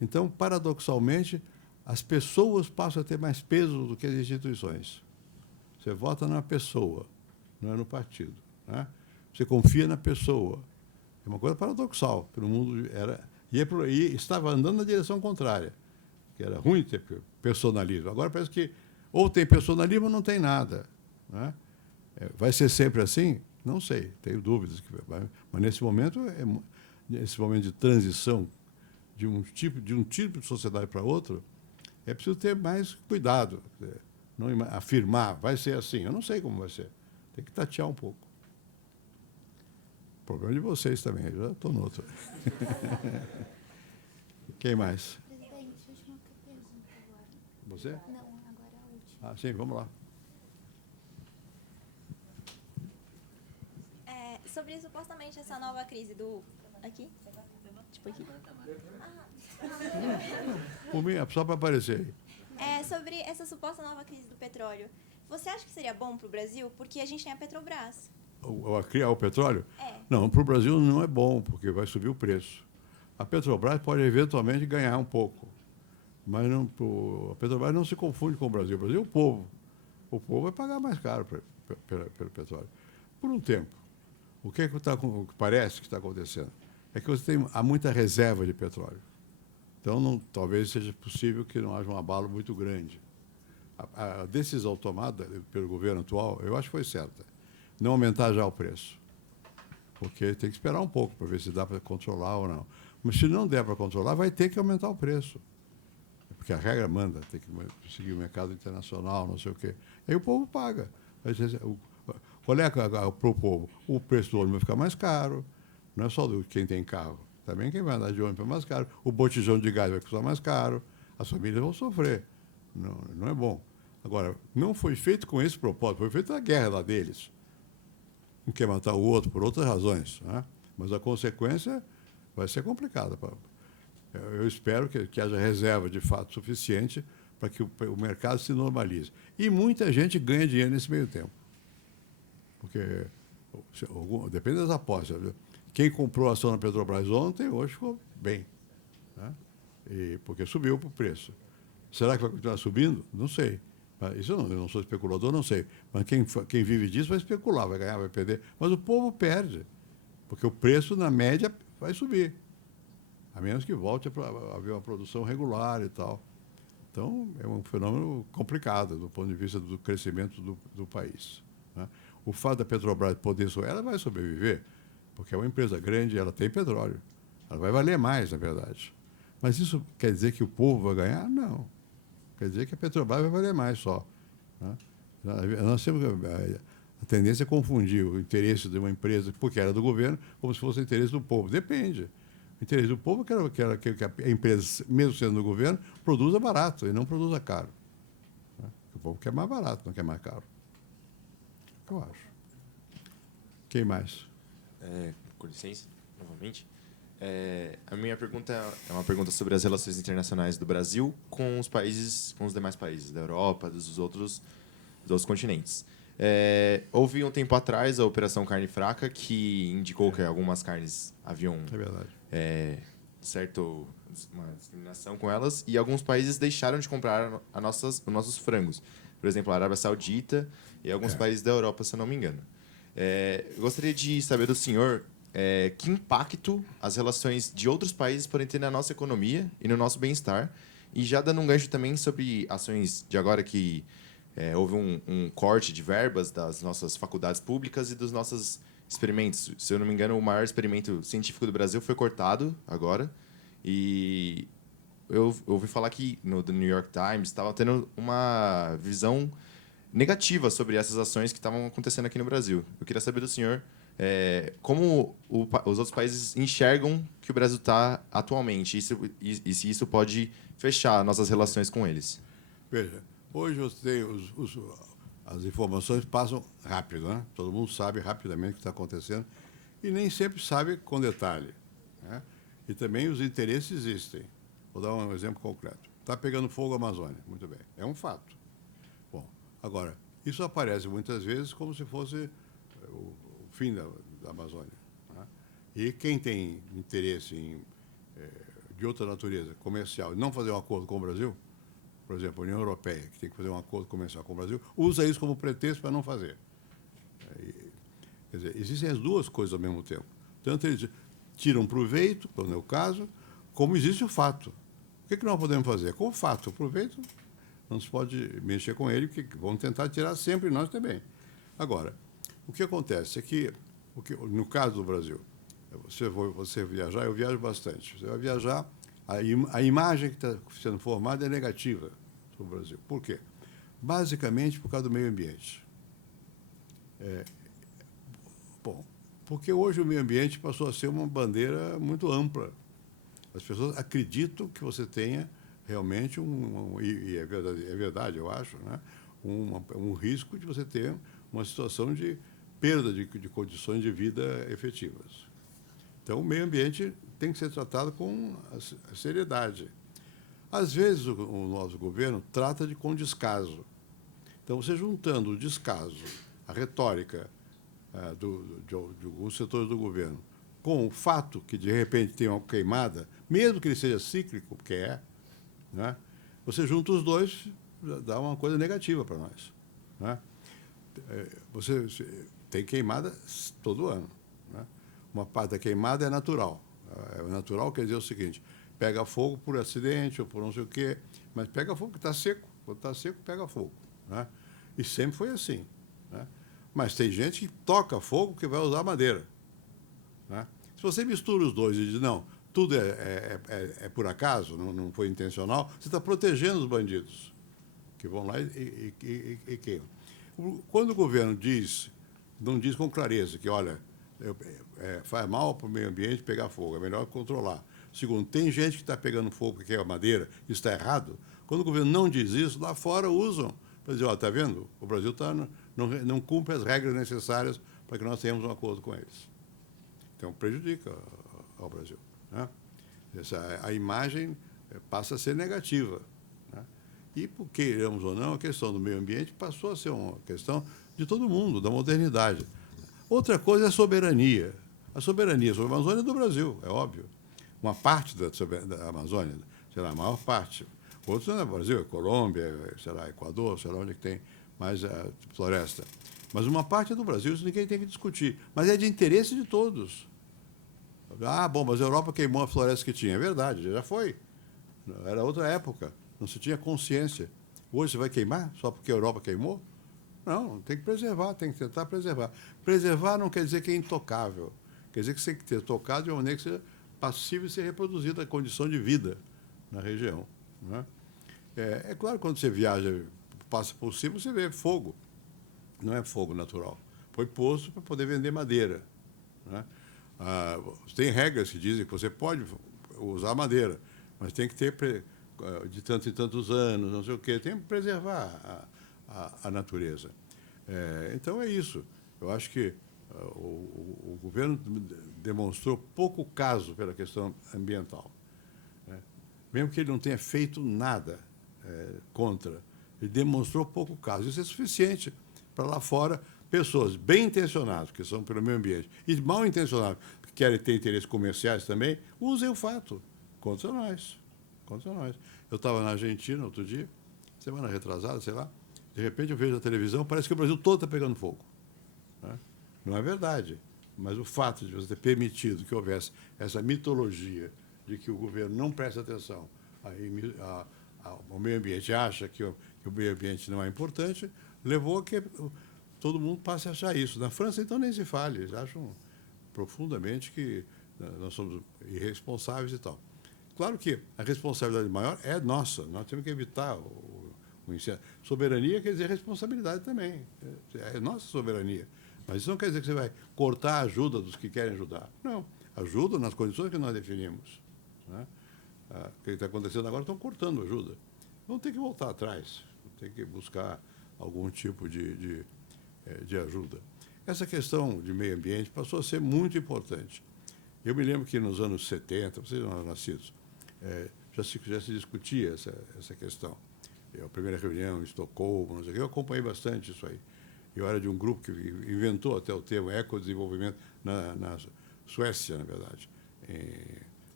Então, paradoxalmente, as pessoas passam a ter mais peso do que as instituições. Você vota na pessoa, não é no partido. Né? Você confia na pessoa. É uma coisa paradoxal, porque o mundo e estava andando na direção contrária, que era ruim ter personalismo. Agora parece que ou tem personalismo ou não tem nada. Né? Vai ser sempre assim? Não sei, tenho dúvidas. Mas nesse momento de transição de um tipo de sociedade para outro, é preciso ter mais cuidado. Não afirmar, vai ser assim. Eu não sei como vai ser. Tem que tatear um pouco. O problema de vocês também. Eu já estou no outro. Quem mais? Presidente, última pergunta agora. Você? Não, agora é a última. Ah, sim, vamos lá. Sobre supostamente essa nova crise do... Aqui? Tipo aqui. Por mim, só para aparecer aí. Sobre essa suposta nova crise do petróleo. Você acha que seria bom para o Brasil? Porque a gente tem a Petrobras. Criar o petróleo? É. Não, para o Brasil não é bom, porque vai subir o preço. A Petrobras pode eventualmente ganhar um pouco, mas não, a Petrobras não se confunde com o Brasil. O Brasil é o povo. O povo vai pagar mais caro pelo petróleo. Por um tempo. O que parece que está acontecendo é que há muita reserva de petróleo. Então, talvez seja possível que não haja um abalo muito grande. A decisão tomada pelo governo atual, eu acho que foi certa. Não aumentar já o preço. Porque tem que esperar um pouco para ver se dá para controlar ou não. Mas se não der para controlar, vai ter que aumentar o preço. Porque a regra manda, tem que seguir o mercado internacional, não sei o quê. Aí o povo paga. Qual é para o povo? O preço do ônibus vai ficar mais caro. Não é só quem tem carro. Também quem vai andar de ônibus é mais caro. O botijão de gás vai custar mais caro. As famílias vão sofrer. Não é bom. Agora, não foi feito com esse propósito. Foi feita a guerra lá deles. Um quer matar o outro por outras razões. Né? Mas a consequência vai ser complicada. Eu espero que haja reserva de fato suficiente para que o mercado se normalize. E muita gente ganha dinheiro nesse meio tempo. Porque depende das apostas. Quem comprou a ação na Petrobras ontem, hoje ficou bem. Né? Porque subiu o preço. Será que vai continuar subindo? Não sei. Isso eu não sou especulador, não sei. Mas quem vive disso vai especular, vai ganhar, vai perder. Mas o povo perde. Porque o preço, na média, vai subir. A menos que volte a haver uma produção regular e tal. Então, é um fenômeno complicado do ponto de vista do crescimento do país. Né? O fato da Petrobras poder subir, ela vai sobreviver, porque é uma empresa grande, ela tem petróleo. Ela vai valer mais, na verdade. Mas isso quer dizer que o povo vai ganhar? Não. Quer dizer que a Petrobras vai valer mais só. Né? Nós temos a tendência a confundir o interesse de uma empresa, porque era do governo, como se fosse o interesse do povo. Depende. O interesse do povo é que a empresa, mesmo sendo do governo, produza barato e não produza caro. Né? O povo quer mais barato, não quer mais caro. Eu acho. Quem mais? Com licença, novamente. A minha pergunta é uma pergunta sobre as relações internacionais do Brasil com os demais países da Europa, dos outros continentes. Houve um tempo atrás a Operação Carne Fraca, que indicou que algumas carnes haviam uma discriminação com elas, e alguns países deixaram de comprar os nossos frangos. Por exemplo, a Arábia Saudita e alguns países da Europa, se eu não me engano. Eu gostaria de saber do senhor que impacto as relações de outros países podem ter na nossa economia e no nosso bem-estar. E já dando um gancho também sobre ações de agora que houve um corte de verbas das nossas faculdades públicas e dos nossos experimentos. Se eu não me engano, o maior experimento científico do Brasil foi cortado agora. E eu ouvi falar que no The New York Times estava tendo uma visão negativa sobre essas ações que estavam acontecendo aqui no Brasil. Eu queria saber do senhor como os outros países enxergam que o Brasil está atualmente e se isso pode fechar nossas relações com eles. Veja, hoje você tem as informações passam rápido, né? Todo mundo sabe rapidamente o que está acontecendo e nem sempre sabe com detalhe, né? E também os interesses existem. Vou dar um exemplo concreto. Está pegando fogo a Amazônia, muito bem, é um fato. Bom, agora, isso aparece muitas vezes como se fosse o fim da Amazônia, né? E quem tem interesse de outra natureza, comercial, e não fazer um acordo com o Brasil, por exemplo, a União Europeia, que tem que fazer um acordo comercial com o Brasil, usa isso como pretexto para não fazer. Quer dizer, existem as duas coisas ao mesmo tempo. Tanto eles tiram proveito, como é o caso, como existe o fato. O que nós podemos fazer? Com o fato, o proveito, não se pode mexer com ele, porque vão tentar tirar sempre nós também. Agora, o que acontece é que, no caso do Brasil, você viajar, eu viajo bastante. Você vai viajar, a imagem que está sendo formada é negativa sobre o Brasil. Por quê? Basicamente por causa do meio ambiente. Bom, porque hoje o meio ambiente passou a ser uma bandeira muito ampla. As pessoas acreditam que você tenha realmente e é verdade, eu acho, né? Um risco de você ter uma situação de perda de condições de vida efetivas. Então, o meio ambiente tem que ser tratado com seriedade. Às vezes, o nosso governo trata com descaso. Então, você juntando o descaso, a retórica de alguns setores do governo, com o fato que, de repente, tem uma queimada, mesmo que ele seja cíclico, porque né? Você junta os dois, dá uma coisa negativa para nós, né? Você tem queimada todo ano, né? Uma parte da queimada é natural. É natural quer dizer o seguinte: pega fogo por acidente ou por não sei o quê, mas pega fogo porque está seco. Quando está seco, pega fogo, né? E sempre foi assim, né? Mas tem gente que toca fogo porque vai usar madeira, né? Se você mistura os dois e diz, não, tudo é por acaso, não foi intencional, você está protegendo os bandidos que vão lá e queimam. Quando o governo não diz com clareza que, olha, faz mal para o meio ambiente pegar fogo, é melhor controlar. Segundo, tem gente que está pegando fogo porque é madeira, isso está errado. Quando o governo não diz isso, lá fora usam para dizer, está vendo? O Brasil não cumpre as regras necessárias para que nós tenhamos um acordo com eles. Então, prejudica ao Brasil, né? A imagem passa a ser negativa, né? E, por queiramos ou não, a questão do meio ambiente passou a ser uma questão de todo mundo, da modernidade. Outra coisa é a soberania. A soberania sobre a Amazônia é do Brasil, é óbvio. Uma parte da Amazônia, sei lá, a maior parte. Outros não é Brasil, é Colômbia, sei lá, Equador, sei lá onde é que tem mais floresta. Mas uma parte é do Brasil, isso ninguém tem que discutir. Mas é de interesse de todos. Ah, bom, mas a Europa queimou a floresta que tinha. É verdade, já foi. Era outra época, não se tinha consciência. Hoje você vai queimar só porque a Europa queimou? Não, tem que preservar, tem que tentar preservar. Preservar não quer dizer que é intocável. Quer dizer que você tem que ter tocado de uma maneira que seja passível de ser reproduzida a condição de vida na região, né? É claro que quando você viaja, passa por cima, você vê fogo. Não é fogo natural. Foi posto para poder vender madeira, né? Tem regras que dizem que você pode usar madeira, mas tem que ter de tantos e tantos anos, não sei o quê. Tem que preservar a natureza. Então, é isso. Eu acho que o governo demonstrou pouco caso pela questão ambiental, né? Mesmo que ele não tenha feito nada contra, ele demonstrou pouco caso. Isso é suficiente para lá fora pessoas bem intencionadas, que são pelo meio ambiente, e mal intencionadas, que querem ter interesses comerciais também, usem o fato contra nós. Contra nós. Eu estava na Argentina outro dia, semana retrasada, sei lá, de repente eu vejo na televisão, parece que o Brasil todo está pegando fogo, né? Não é verdade, mas o fato de você ter permitido que houvesse essa mitologia de que o governo não presta atenção ao meio ambiente, acha que o meio ambiente não é importante, levou a que todo mundo passe a achar isso. Na França, então, nem se fale. Eles acham profundamente que nós somos irresponsáveis e tal. Claro que a responsabilidade maior é nossa. Nós temos que evitar o incêndio. Soberania quer dizer responsabilidade também. É nossa soberania. Mas isso não quer dizer que você vai cortar a ajuda dos que querem ajudar. Não. Ajuda nas condições que nós definimos, né? O que está acontecendo agora, estão cortando ajuda. Vão ter que voltar atrás, tem que buscar algum tipo de ajuda. Essa questão de meio ambiente passou a ser muito importante. Eu me lembro que nos anos 70, vocês não eram nascidos, já se discutia essa questão. A primeira reunião em Estocolmo, não sei o quê, eu acompanhei bastante isso aí. Eu era de um grupo que inventou até o termo ecodesenvolvimento na Suécia, na verdade,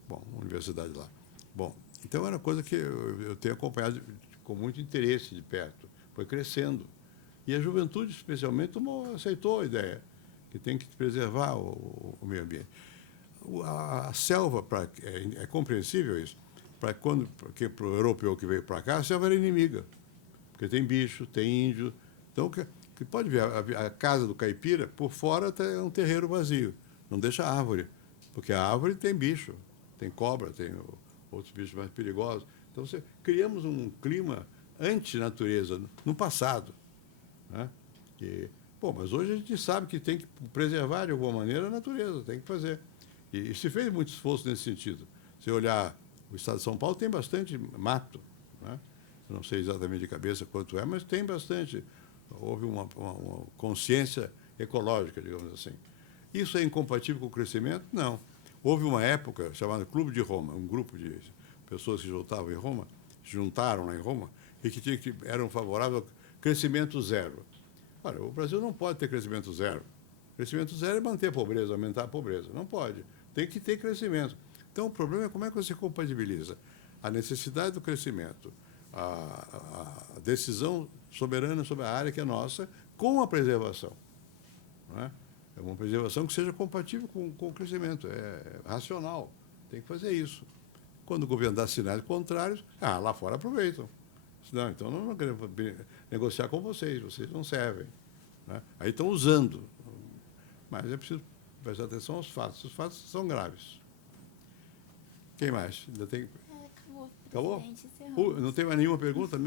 uma universidade lá. Bom, então era coisa que eu tenho acompanhado com muito interesse de perto. Foi crescendo. E a juventude, especialmente, aceitou a ideia que tem que preservar o meio ambiente. A selva, é compreensível isso, para o europeu que veio para cá, a selva era inimiga, porque tem bicho, tem índio. Então, que pode ver, a casa do caipira, por fora, é um terreiro vazio, não deixa árvore, porque a árvore tem bicho, tem cobra, tem outros bichos mais perigosos. Então, criamos um clima anti-natureza no passado. Né? Mas hoje a gente sabe que tem que preservar, de alguma maneira, a natureza, tem que fazer. E se fez muito esforço nesse sentido. Se olhar o estado de São Paulo, tem bastante mato. Né? Eu não sei exatamente de cabeça quanto é, mas tem bastante. Houve uma consciência ecológica, digamos assim. Isso é incompatível com o crescimento? Não. Houve uma época chamada Clube de Roma, um grupo de pessoas que juntavam em Roma, juntaram lá em Roma, e que eram favoráveis ao crescimento zero. Olha, o Brasil não pode ter crescimento zero. Crescimento zero é manter a pobreza, aumentar a pobreza. Não pode. Tem que ter crescimento. Então, o problema é como é que você compatibiliza a necessidade do crescimento, a decisão soberana sobre a área que é nossa, com a preservação. Não é? É uma preservação que seja compatível com o crescimento. É racional. Tem que fazer isso. Quando o governo dá sinais contrários, lá fora aproveitam. Não, então não queremos negociar com vocês não servem. Né? Aí estão usando. Mas é preciso prestar atenção aos fatos. Os fatos são graves. Quem mais? Ainda tem... Acabou. Acabou? Presidente, encerramos. Não tem mais nenhuma pergunta?